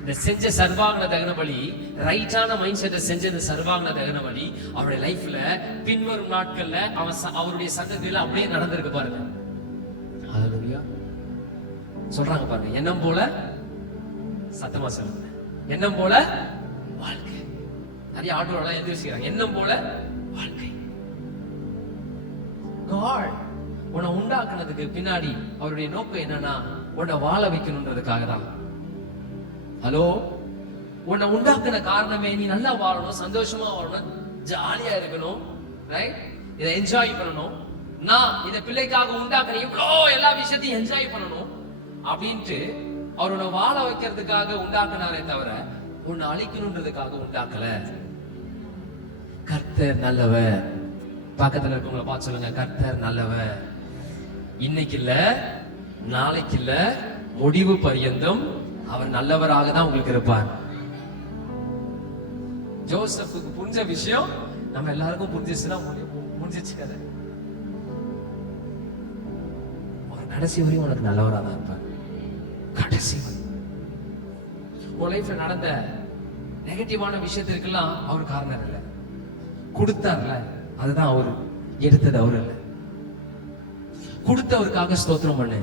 இந்த செஞ்ச சர்வாங்க தகன பலி, ரைட்டான மைண்ட் செட்டை செஞ்ச இந்த சர்வாங்க தகன பலி அவருடைய லைஃப்ல பின்வரும் நாட்கள்ல அவருடைய சந்ததியில அப்படியே நடந்திருக்கு பாருங்க. ஹalleluya. சொல்றாங்க பாருங்க, எண்ணம் போல, சத்தமா சொல்லுங்க, எண்ணம் போல வாழ்க்கை. நிறைய ஆட்டோலாம் எந்திரிச்சுக்கிறாங்க, எண்ணம் போல வாழ்க்கை. God உன்னை உண்டாக்குனதுக்கு பின்னாடி அவருடைய நோக்கம் என்னன்னா உன்னை வாழ வைக்கணும்ன்றதுக்காக தான். ஹலோ, உன்னை உண்டாக்குன காரணமே நீ நல்லா வாழணும், சந்தோஷமா வாழணும், ஜாலியா இருக்கணும், ரைட்? இதை என்ஜாய் பண்ணணும். நான் இதை பிள்ளைக்காக உண்டாக்குற இவ்வளோ எல்லா விஷயத்தையும் என்ஜாய் பண்ணணும் அப்படின்ட்டு அவர் உன்னை வாழ வைக்கிறதுக்காக உண்டாக்குனாரே தவிர உன்னை அழிக்கணும்ன்றதுக்காக உண்டாக்கல. கர்த்தர் நல்லவர். பக்கத்துல இருக்கவங்கள பார்த்து சொல்லுங்க, கர்த்தர் நல்லவர். இன்னைக்கு இல்ல, நாளைக்கு இல்ல, முடிவு பரியந்தம் அவர் நல்லவராக தான் உங்களுக்கு இருப்பார். ஜோசப்புக்கு புரிஞ்ச விஷயம் நம்ம எல்லாருக்கும் புரிஞ்சிச்சுன்னா முடிஞ்சிச்சு கதை. ஒரு கடைசி வரையும் உனக்கு நல்லவராக தான் இருப்பார். கடைசி உன் லைஃப்ல நடந்த நெகட்டிவான விஷயத்திற்கெல்லாம் அவர் காரணம் இல்லை. கொடுத்தார்ல, அதுதான் அவரு. எடுத்தது அவரு இல்லை. கொடுத்தவருக்காக ஸ்தோத்திரம் பண்ணு.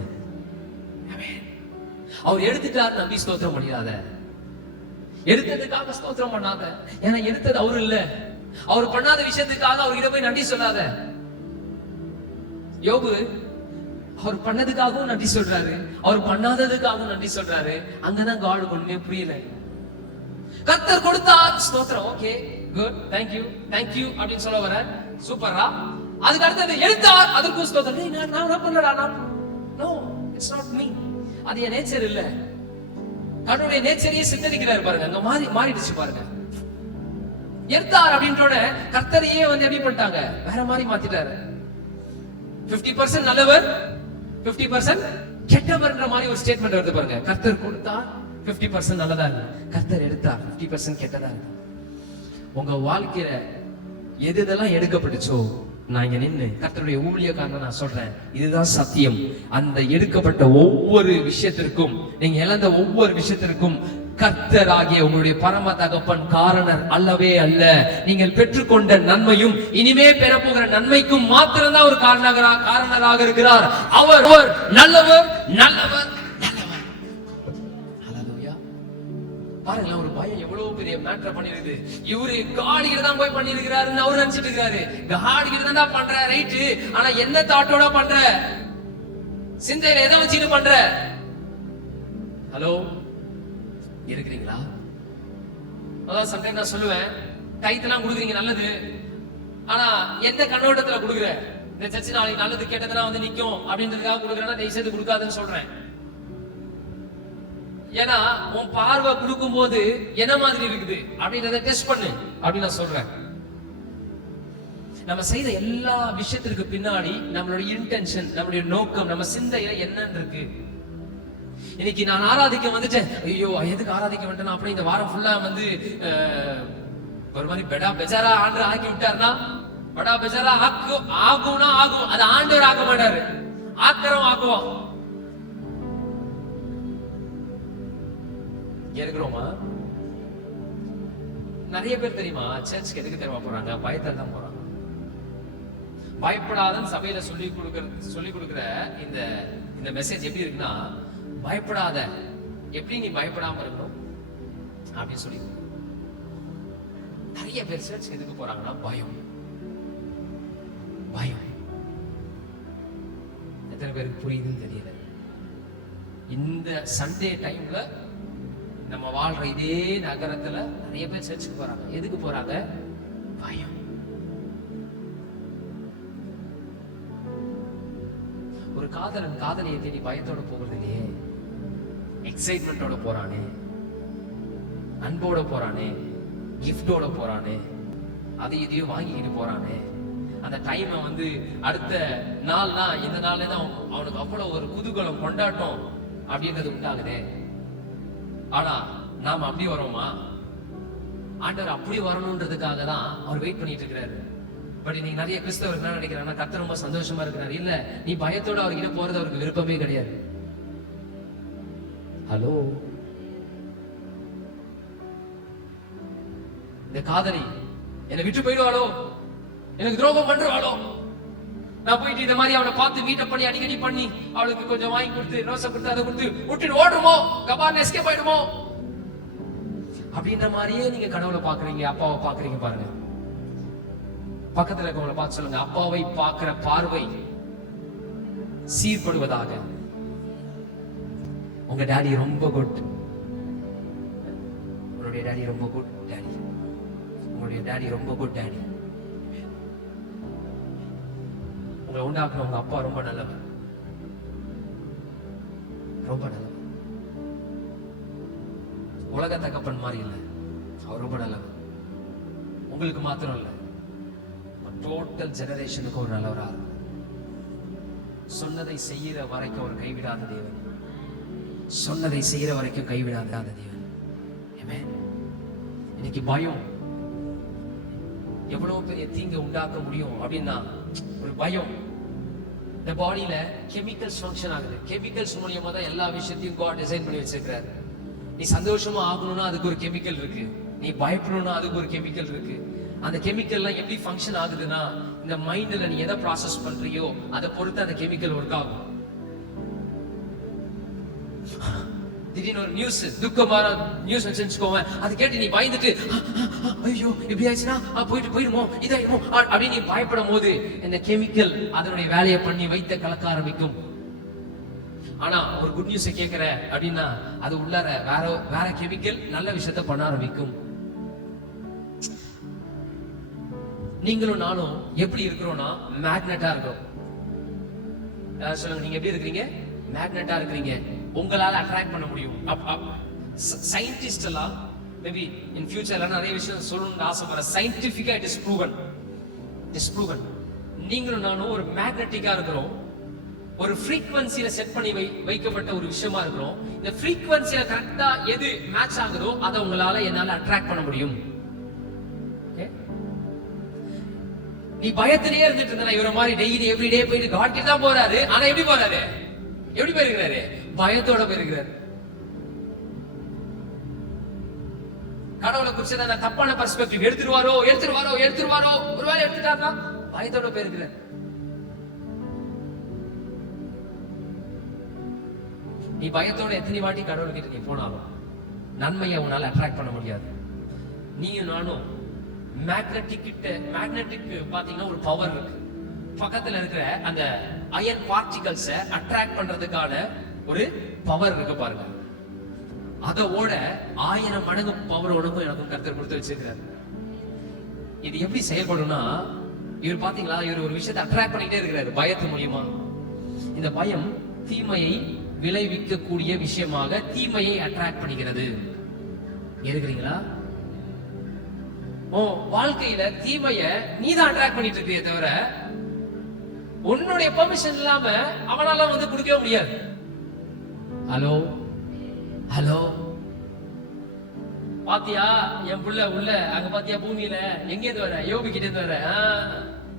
அவர் எடுத்துட்டார் நம்பி ஸ்தோத்திரம் பண்ணிடாத. எடுத்ததுக்காக ஸ்தோத்திரம் பண்ணாத. ஏன்னா எடுத்தது அவரு இல்ல. அவர் பண்ணாத விஷயத்துக்காக அவர்கிட்ட போய் நன்றி சொல்லாத. யோபு அவர் பண்ணதுக்காகவும் நன்றி சொல்றாரு, அவர் பண்ணாததுக்காகவும் நன்றி சொல்றாரு. அங்கதான் காட் ஒண்ணுமே புரியல. கர்த்தர் கொடுத்தார், ஸ்தோத்திரம், ஓகே. குட், தேங்க்யூ தேங்க்யூ அப்படின்னு சொல்ல வர. சூப்பரா. அதுக்கு அடுத்தது எடுத்தார், அதற்கும் ஸ்தோத்திரம். நான் பண்ணலடா, நோ இட்ஸ் நாட் மீ. அது என் நேச்சர் இல்ல. கடவுளுடைய நேச்சரையே சித்தரிக்கிறாரு பாருங்க, அங்க மாறிடுச்சு பாருங்க. எடுத்தார் அப்படின்றோட கர்த்தரையே வந்து எப்படி பண்ணிட்டாங்க, வேற மாதிரி மாத்திட்டாரு. 50% நல்லவர், 50% கெட்டவர்ன்ற மாதிரி ஒரு ஸ்டேட்மெண்ட் வருது பாருங்க. கர்த்தர் கொடுத்தா 50% நல்லதா இருக்கு, கர்த்தர் எடுத்தா 50% கெட்டதா இருக்கு. உங்க வாழ்க்கையில எதெல்லாம் எடுக்கப்பட்டுச்சோ, நான் இங்க நின்று கர்த்தருடைய ஊழியக்காரன் நான் சொல்றேன், இதுதான் சத்தியம். அந்த எடுக்கப்பட்ட ஒவ்வொரு விஷயத்திற்கும், நீங்க இழந்த ஒவ்வொரு விஷயத்திற்கும் கர்த்தர் ஆகிய உங்களுடைய பரம தகப்பன் காரணர் அல்லவே அல்ல. நீங்கள் பெற்றுக்கொண்ட நன்மையும் இனிமே பெறப்போகிற நன்மைக்கும் மாத்திரம்தான் ஒரு காரணராக இருக்கிறார். அவர் நல்லவர் நல்லவர் நல்லவர். ஹல்லேலூயா. பாருங்களேன், ஒரு பயம் எவ்வளவு பெரிய மேட்டர் பண்ணிருக்குது. இவரு காடிகிட்ட தான் போய் பண்ணிருக்கிறாருன்னு அவரு நினைச்சிட்டு இருக்காரு. காடிகிட்ட தான் பண்ற, ரைட்டு. ஆனா என்ன தாட்டோட பண்ற, சிந்தையில எதை வச்சுட்டு பண்ற? ஹலோ, இருக்கிறீங்களா? அதான் சம்டைம் நான் சொல்லுவேன், டைத்தெல்லாம் கொடுக்குறீங்க நல்லது, ஆனா எந்த கண்ணோட்டத்துல கொடுக்குற? இந்த சர்ச்சு நாளைக்கு நல்லது கேட்டதெல்லாம் வந்து நிக்கும் அப்படின்றதுக்காக கொடுக்குறேன்னா தயவு செய்து கொடுக்காதுன்னு சொல்றேன். ஏன்னா உன் பார்வை கொடுக்கும் போது என்ன மாதிரி இருக்குது அப்படின்றத டெஸ்ட் பண்ணு அப்படின்னு நான் சொல்றேன். நம்ம செய்த எல்லா விஷயத்திற்கு பின்னாடி நம்மளுடைய இன்டென்ஷன், நம்மளுடைய நோக்கம், நம்ம சிந்தையில என்னன்னு இருக்கு. இன்னைக்கு நான் ஆராதிக்க வந்துட்டேன், ஐயோ எதுக்கு ஆராதிக்க வந்துட்டேன் அப்படி இந்த வாரம் ஃபுல்லா வந்து ஒரு மாதிரி பெடா பெஜாரா ஆண்டு ஆக்கி விட்டாருன்னா, படா பெஜாரா ஆகும்னா ஆகும், அது ஆண்டவர் ஆக்க மாட்டாரு, ஆக்கறவன் ஆக்குவான். இருக்கிறோமா? நிறைய பேர் தெரியுமா சர்ச்சுக்கு எதுக்கு தெரியுமா போறாங்க? பயத்தால் தான் போறாங்க. பயப்படாதன்னு சபையில சொல்லி கொடுக்கிற இந்த மெசேஜ் எப்படி இருக்குன்னா, பயப்படாத, எப்படி நீ பயப்படாம இருக்கணும் அப்படின்னு சொல்லி. நிறைய பேர் சர்ச்சுக்கு எதுக்கு போறாங்கன்னா பயம். பயம் எத்தனை பேருக்கு புரியுதுன்னு தெரியல. இந்த சண்டே டைம்ல நம்ம வாழ்ற இதே நகரத்துல நிறைய பேர் சர்ச்சுக்கு போறாங்க. எதுக்கு போறாங்க? பயம். ஒரு காதலன் காதலியை தேடி பயத்தோட போகிறது இல்லையே, எக்ஸைட்மெண்டோட போறானே, அன்போட போறானே, கிஃப்டோட போறானே, அது இதையும் வாங்கிக்கிட்டு போறானே. அந்த டைமை வந்து அடுத்த நாள்னா இந்த நாள்ல தான் அவனுக்கு அவ்வளவு ஒரு குதூகலம், கொண்டாட்டம் அப்படின்றது உண்டாகுதே. ஆனா நாம அப்படி வரோமா? ஆண்டவர் அப்படி வரணும்ன்றதுக்காக தான் அவர் வெயிட் பண்ணிட்டு இருக்கிறாரு. பட் நீங்க நிறைய கிறிஸ்தவர்கள் என்ன நினைக்கிறாங்கன்னா, கர்த்தர் ரொம்ப சந்தோஷமா இருக்கிறாரு. இல்ல, நீ பயத்தோட அவர்கிட்ட போறது அவருக்கு விருப்பமே கிடையாது. ஹலோ, இந்த காதலி என்னை விட்டு போயிடுவாளோ, எனக்கு துரோகம் பண்றாளோ, நான் போயிட்டு இந்த மாதிரி அவளை பார்த்து மீட்டப் பண்ணி அடிக்கடி பண்ணி அவளுக்கு கொஞ்சம் வாங்கி கொடுத்து ரோசை கொடுத்து அதை கொடுத்து விட்டுட்டு ஓடுமோ, கபார்னு எஸ்கேப் ஆயிடுமோ அப்படின்ற மாதிரியே நீங்க கடவுளை பாக்குறீங்க, அப்பாவை பாக்குறீங்க. பாருங்க, பக்கத்துல இருக்கவங்களை பார்த்து சொல்லுங்க, அப்பாவை பார்க்கிற பார்வை சீர்படுவதாக. உங்க டாடி ரொம்ப குட், உங்களுடைய டாடி ரொம்ப குட் டாடி, உங்களுடைய டாடி ரொம்ப குட் டாடி. உங்களை உண்டாக்குற உங்க அப்பா ரொம்ப நல்லவர், ரொம்ப நல்லவர். உலக தகப்பன் மாதிரி இல்லை, அவர் ரொம்ப நல்லவர். உங்களுக்கு மாத்திரம் இல்லை, டோட்டல் ஜெனரேஷனுக்கு ஒரு நல்லவரா இருக்கும். சொன்னதை செய்யற வரைக்கும் அவர் கைவிடாத தேவன், சொன்னதை செய்யற வரைக்கும் கைவிடாத தேவன். இன்னைக்கு பயம் எவ்வளவு பெரிய தீங்கு உண்டாக்க முடியும் அப்படின்னா, ஒரு பயம். இந்த பாடியில கெமிக்கல்ஸ் ஃபங்க்ஷன் ஆகுது. கெமிக்கல்ஸ் மூலியமா தான் எல்லா விஷயத்தையும் God டிசைன் பண்ணி வச்சிருக்காரு. நீ சந்தோஷமா ஆகணும்னா அதுக்கு ஒரு கெமிக்கல் இருக்கு, நீ பயப்படணும்னா அதுக்கு ஒரு கெமிக்கல் இருக்கு. அந்த கெமிக்கல்லாம் எப்படி ஃபங்க்ஷன் ஆகுதுன்னா, இந்த மைண்ட்ல நீ எதை ப்ராசஸ் பண்றியோ அதை பொறுத்து அந்த கெமிக்கல் ஒர்க் ஆகும். திடீர்னு ஒரு நியூஸ், துக்கமான நியூஸ் வச்சுக்கோங்க, அது கேட்டு நீ பயந்துட்டு ஐயோ இப்படி ஆயிடுச்சுன்னா போயிடுமோ இதாயிடுமோ அப்படின்னு நீ பயப்படும் போது இந்த கெமிக்கல் அதனுடைய வேலையை பண்ணி வைத்த கலக்க ஆரம்பிக்கும். ஆனா ஒரு குட் நியூஸை கேட்கிற அப்படின்னா அது உள்ளார வேற கெமிக்கல் நல்ல விஷயத்த பண்ண ஆரம்பிக்கும். நீங்களும் நானும் எப்படி இருக்கிறோம்னா மேக்னெட்டா இருக்கிறோம். சொல்லுங்க, நீங்க எப்படி இருக்கிறீங்க? மேக்னெட்டா இருக்கிறீங்க. உங்களால அட்ராக்ட் பண்ண முடியும். சயின்டிஸ்ட் எல்லாம் மேபி இன் ஃபியூச்சர்ல நிறைய விஷயம் சொல்லணும்னு ஆசைப்படுற. சயின்டிபிக்கா இட் இஸ் ப்ரூவன். நீங்களும் நானும் ஒரு மேக்னெட்டிக்கா இருக்கிறோம். ஒரு ஃப்ரீக்வன்சில செட் பண்ணி வைக்கப்பட்ட ஒரு விஷயமா இருக்கிறோம். இந்த ஃப்ரீக்வன்சில கரெக்டா எது மேட்ச் ஆகுதோ அதை உங்களால என்னால அட்ராக்ட் பண்ண முடியும். நீ பயத்திலேயே இருந்துட்டு இருந்தா இவர மாதிரி டெய்லி எவ்ரிடே போயிட்டு காட் கிட்ட தான் போறாரு. ஆனா எப்படி போறாரு? எப்படி போயிருக்கிறாரு? பயத்தோட போயிருக்கிறாரு. கடவுளை குறிச்சு தான் தப்பான பெர்ஸ்பெக்டிவ் எடுத்துருவாரோ ஒருவேளை எடுத்துட்டாருன்னா பயத்தோட போயிருக்கிறார். நீ பயத்தோட எத்தனை வாட்டி கடவுள்கிட்ட நீ போனாலும் நன்மையை உன்னால அட்ராக்ட் பண்ண முடியாது. நீயும் நானும் மேக்னெட்டிக் பாத்தீங்கன்னா ஒரு பவர் இருக்கு. பக்கத்துல இருக்கிற அந்த அயன் பார்ட்டிகல்ஸ அட்ராக்ட் பண்றதுக்கான ஒரு பவர் இருக்கு பாருங்க. அதோட 1000 மடங்கு பவர் உனக்கும் எனக்கும் கர்த்தர் கொடுத்து வச்சிருக்காரு. இது எப்படி செயல்படும்னா, இவர் பாத்தீங்களா, இவர் ஒரு விஷயத்தை அட்ராக்ட் பண்ணிட்டே இருக்கிறாரு பயத்து மூலியமா. இந்த பயம் தீமையை விளைவிக்கக்கூடிய விஷயமாக தீமையை அட்ராக்ட் பண்ணிக்கிறது. இருக்கிறீங்களா? வாழ்க்கையில தீமைய நீதான் அட்ராக்ட் பண்ணிட்டு இருக்கிய தவிர உன்னுடைய பெர்மிஷன் இல்லாம அவனால வந்து குடிக்கவே முடியாது. ஹலோ பாத்தியா என் புள்ள உள்ள அங்க பாத்தியா பூமியில எங்க இருந்து வர? யோபி கிட்ட இருந்து வர.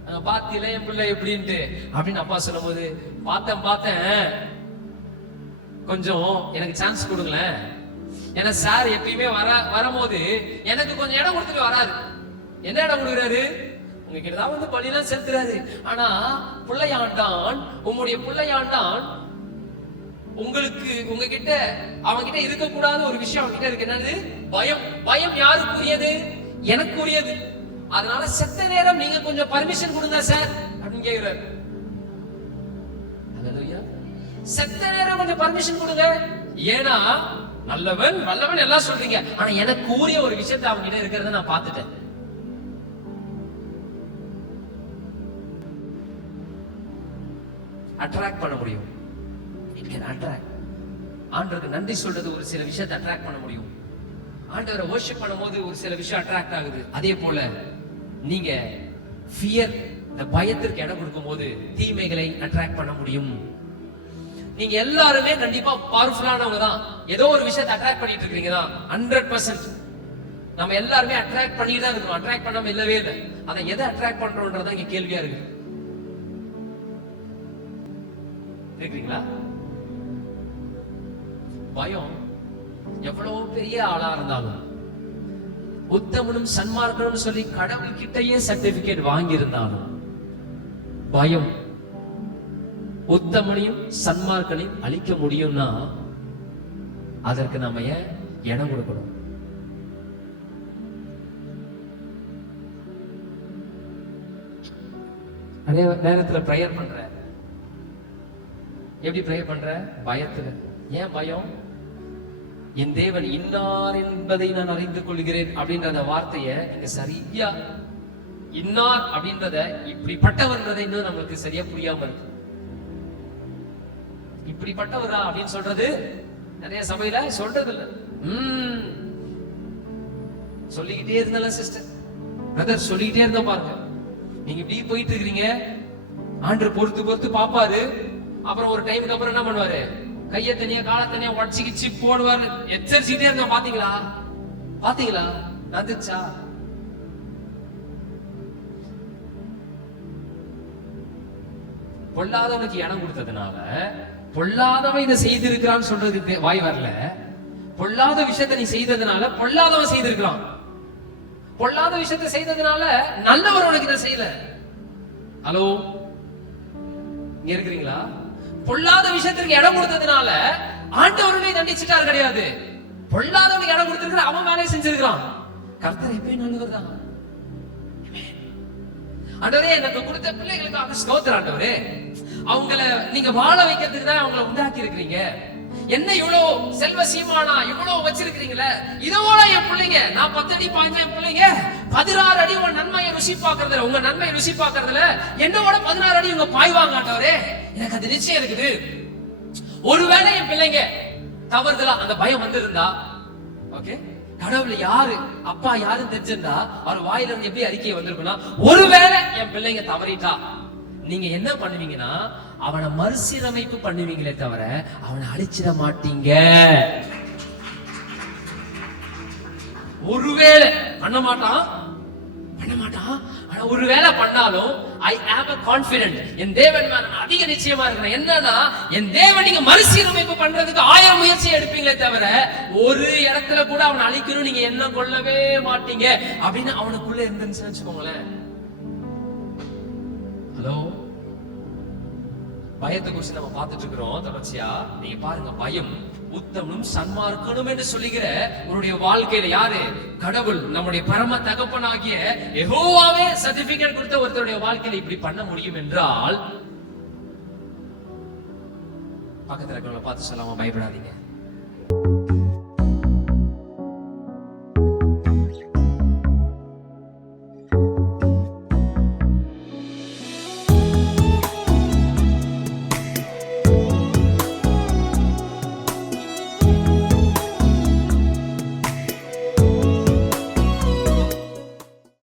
அங்க பாத்தியில என் புள்ள எப்படின்ட்டு அப்படின்னு அப்பா சொல்லும் போது பார்த்தேன் கொஞ்சம் எனக்கு சான்ஸ் கொடுங்களேன். ஏன்னா சார் எப்பயுமே வரும்போது எனக்கு கொஞ்சம் இடம் கொடுத்துட்டு வராரு. என்ன இடம் கொடுக்குறாரு? உங்ககிட்ட தான் வந்து பள்ளியெல்லாம் செலுத்துறாரு. ஆனா பிள்ளையாண்டான், உங்களுடைய பிள்ளையாண்டான் உங்களுக்கு உங்ககிட்ட அவன்கிட்ட இருக்கக்கூடாத ஒரு விஷயம் அவன்கிட்ட இருக்கு. என்னது? பயம் யாருக்குரியது? எனக்குரியது. அதனால செத்த நேரம் நீங்க கொஞ்சம் பர்மிஷன் கொடுங்க சார் அப்படின்னு கேக்குறாரு. செத்த நேரம் கொஞ்சம் பர்மிஷன் கொடுங்க. ஏன்னா நல்லவன் வல்லவன் எல்லாம் சொல்றீங்க, ஆனா எனக்கு கூறிய ஒரு விஷயத்தை அவங்க கிட்ட இருக்கிறத நான் பார்த்துட்டேன். அட்ராக்ட் பண்ண முடியும். ஆண்டவருக்கு நன்றி சொல்றது ஒரு சில விஷயத்தை அட்ராக்ட் பண்ண முடியும். ஆண்டவரை வர்ஷிப் பண்ணும்போது ஒரு சில விஷயம் அட்ராக்ட் ஆகுது. அதே போல நீங்க ஃபியர், இந்த பயத்திற்கு இடம் கொடுக்கும் போது தீமைகளை அட்ராக்ட் பண்ண முடியும். நீங்க எல்லாருமே கண்டிப்பா பவர்ஃபுல்லானவங்க தான். ஏதோ ஒரு விஷயத்தை அட்ராக்ட் பண்ணிட்டு இருக்கீங்க தான். 100% நம்ம எல்லாருமே அட்ராக்ட் பண்ணிட்டு தான் இருக்கோம். அட்ராக்ட் பண்ணாம இல்லவே இல்லை. அதை எதை அட்ராக்ட் பண்றோம்ன்றதான் இங்க கேள்வியா இருக்கு. கேக்குறீங்களா? பயம் எவ்வளவு பெரிய ஆளா இருந்தாலும், உத்தமனும் சன்மார்க்கனும் சொல்லி கடவுள் கிட்டயே சர்டிபிகேட் வாங்கி இருந்தாலும், பயம் உத்தமனையும் சன்மார்க்கனையும் அழிக்க முடியும்னா அதற்கு நாம ஏன் இடம் கொடுக்கணும்? அதே நேரத்துல பிரேயர் பண்ற. எப்படி பிரேயர் பண்ற? பயத்துல. ஏன் பயம்? என் தேவன் இன்னார் என்பதை நான் அறிந்து கொள்கிறேன் அப்படின்ற அந்த வார்த்தைய நீங்க சரியா, இன்னார் அப்படின்றத இப்படிப்பட்டவன்றதை இன்னும் நம்மளுக்கு சரியா புரியாம இருக்கு. இப்படிப்பட்டவரா அப்படின்னு சொல்றது நிறைய சபையில சொல்றது இல்ல. சொல்லிக்கிட்டே இருந்தால சிஸ்டர் பிரதர் சொல்லிக்கிட்டே இருந்தா பாருங்க, நீங்க இப்படி போயிட்டு இருக்கிறீங்க, ஆண்டவர் பொறுத்து பாப்பாரு. அப்புறம் ஒரு டைமுக்கு அப்புறம் என்ன பண்ணுவாரு? கைய தனியா கால தனியா உடச்சிக்கிச்சு போடுவாரு. எச்சரிச்சுட்டே இருந்தா பாத்தீங்களா வந்துச்சா? பொல்லாதவனுக்கு இடம் கொடுத்ததுனால, பொல்லாதவன் இதை செய்திருக்கிறான்னு சொல்றதுக்கு வாய் வரல. பொல்லாத விஷயத்தை நீ செய்ததுனால பொல்லாதவன் செய்திருக்கிறான். பொல்லாத விஷயத்தை செய்ததுனால நல்லவர் உனக்கு இதை செய்யல. ஹலோ, இங்க இருக்கிறீங்களா? பொல்லாத விஷயத்திற்கு இடம் கொடுத்ததுனால ஆண்டவருடைய தண்டிச்சிட்டார் கிடையாது. பொல்லாதவனுக்கு இடம் கொடுத்திருக்கிற அவன் வேலையை செஞ்சிருக்கிறான். கர்த்தர் எப்பயும் நல்லவர் தான். ஆண்டவரே, எனக்கு கொடுத்த பிள்ளைகளுக்காக ஸ்தோத்திரம் ஆண்டவரே. அவங்கள நீங்க வாழ வைக்கிறதுக்கு தான் அவங்கள உண்டாக்கி இருக்கிறீங்க. என்ன இவ்வளவு செல்வ சீமானா இவ்வளவு வச்சிருக்கீங்களே, இதோட என் பிள்ளைங்க, நான் 10 அடி பாய்ஞ்ச என் பிள்ளைங்க 16 அடி உங்க நன்மையை ருசி பார்க்கறதுல, உங்க நன்மையை ருசி பார்க்கறதுல என்னோட 16 அடி உங்க பாய்வாங்க ஆண்டவரே. எனக்கு அது நிச்சயம் இருக்குது. ஒருவேளை என் பிள்ளைங்க தவறுதலா அந்த பயம் வந்திருந்தா, ஓகே, கடவுள் யாரு, அப்பா யாருன்னு தெரிஞ்சிருந்தா அவர் வாயில இருந்து எப்படி அறிக்கை வந்திருக்குன்னா, ஒருவேளை என் பிள்ளைங்க தவறிட்டா நீங்க என்ன பண்ணுவீங்கன்னா அவனை மறுசீரமைப்பு பண்ணுவீங்களே தவிர அவனை அழிச்சிட மாட்டீங்க. ஒருவேளை பண்ண மாட்டான், ஆனா ஒருவேளை பண்ணாலும் ஐ am a confident, என் தேவன் மேல அதிக நிச்சயமா இருக்கிறேன். என்னன்னா என் தேவன் நீங்க மறுசீரமைப்பு பண்றதுக்கு 1000 முயற்சி எடுப்பீங்களே தவிர ஒரு இடத்துல கூட அவனை அழிக்கணும் நீங்க என்ன கொள்ளவே மாட்டீங்க அப்படின்னு அவனுக்குள்ள இருந்துன்னு வச்சுக்கோங்களேன். ஹலோ, பயத்தை குறித்து நம்ம பார்த்துட்டு இருக்கிறோம் தொடர்ச்சியா. நீங்க பாருங்க, பயம் உத்தமனும் சன்மார்க்கனும் என்று சொல்லுகிற உன்னுடைய வாழ்க்கையில யாரு? கடவுள், நம்முடைய பரம தகப்பனாகிய யெகோவாவே சர்டிபிகேட் கொடுத்த ஒருத்தருடைய வாழ்க்கையில இப்படி பண்ண முடியும் என்றால் பக்கத்துல இருக்கிறவங்களை பார்த்து சொல்லாம பயப்படாதீங்க.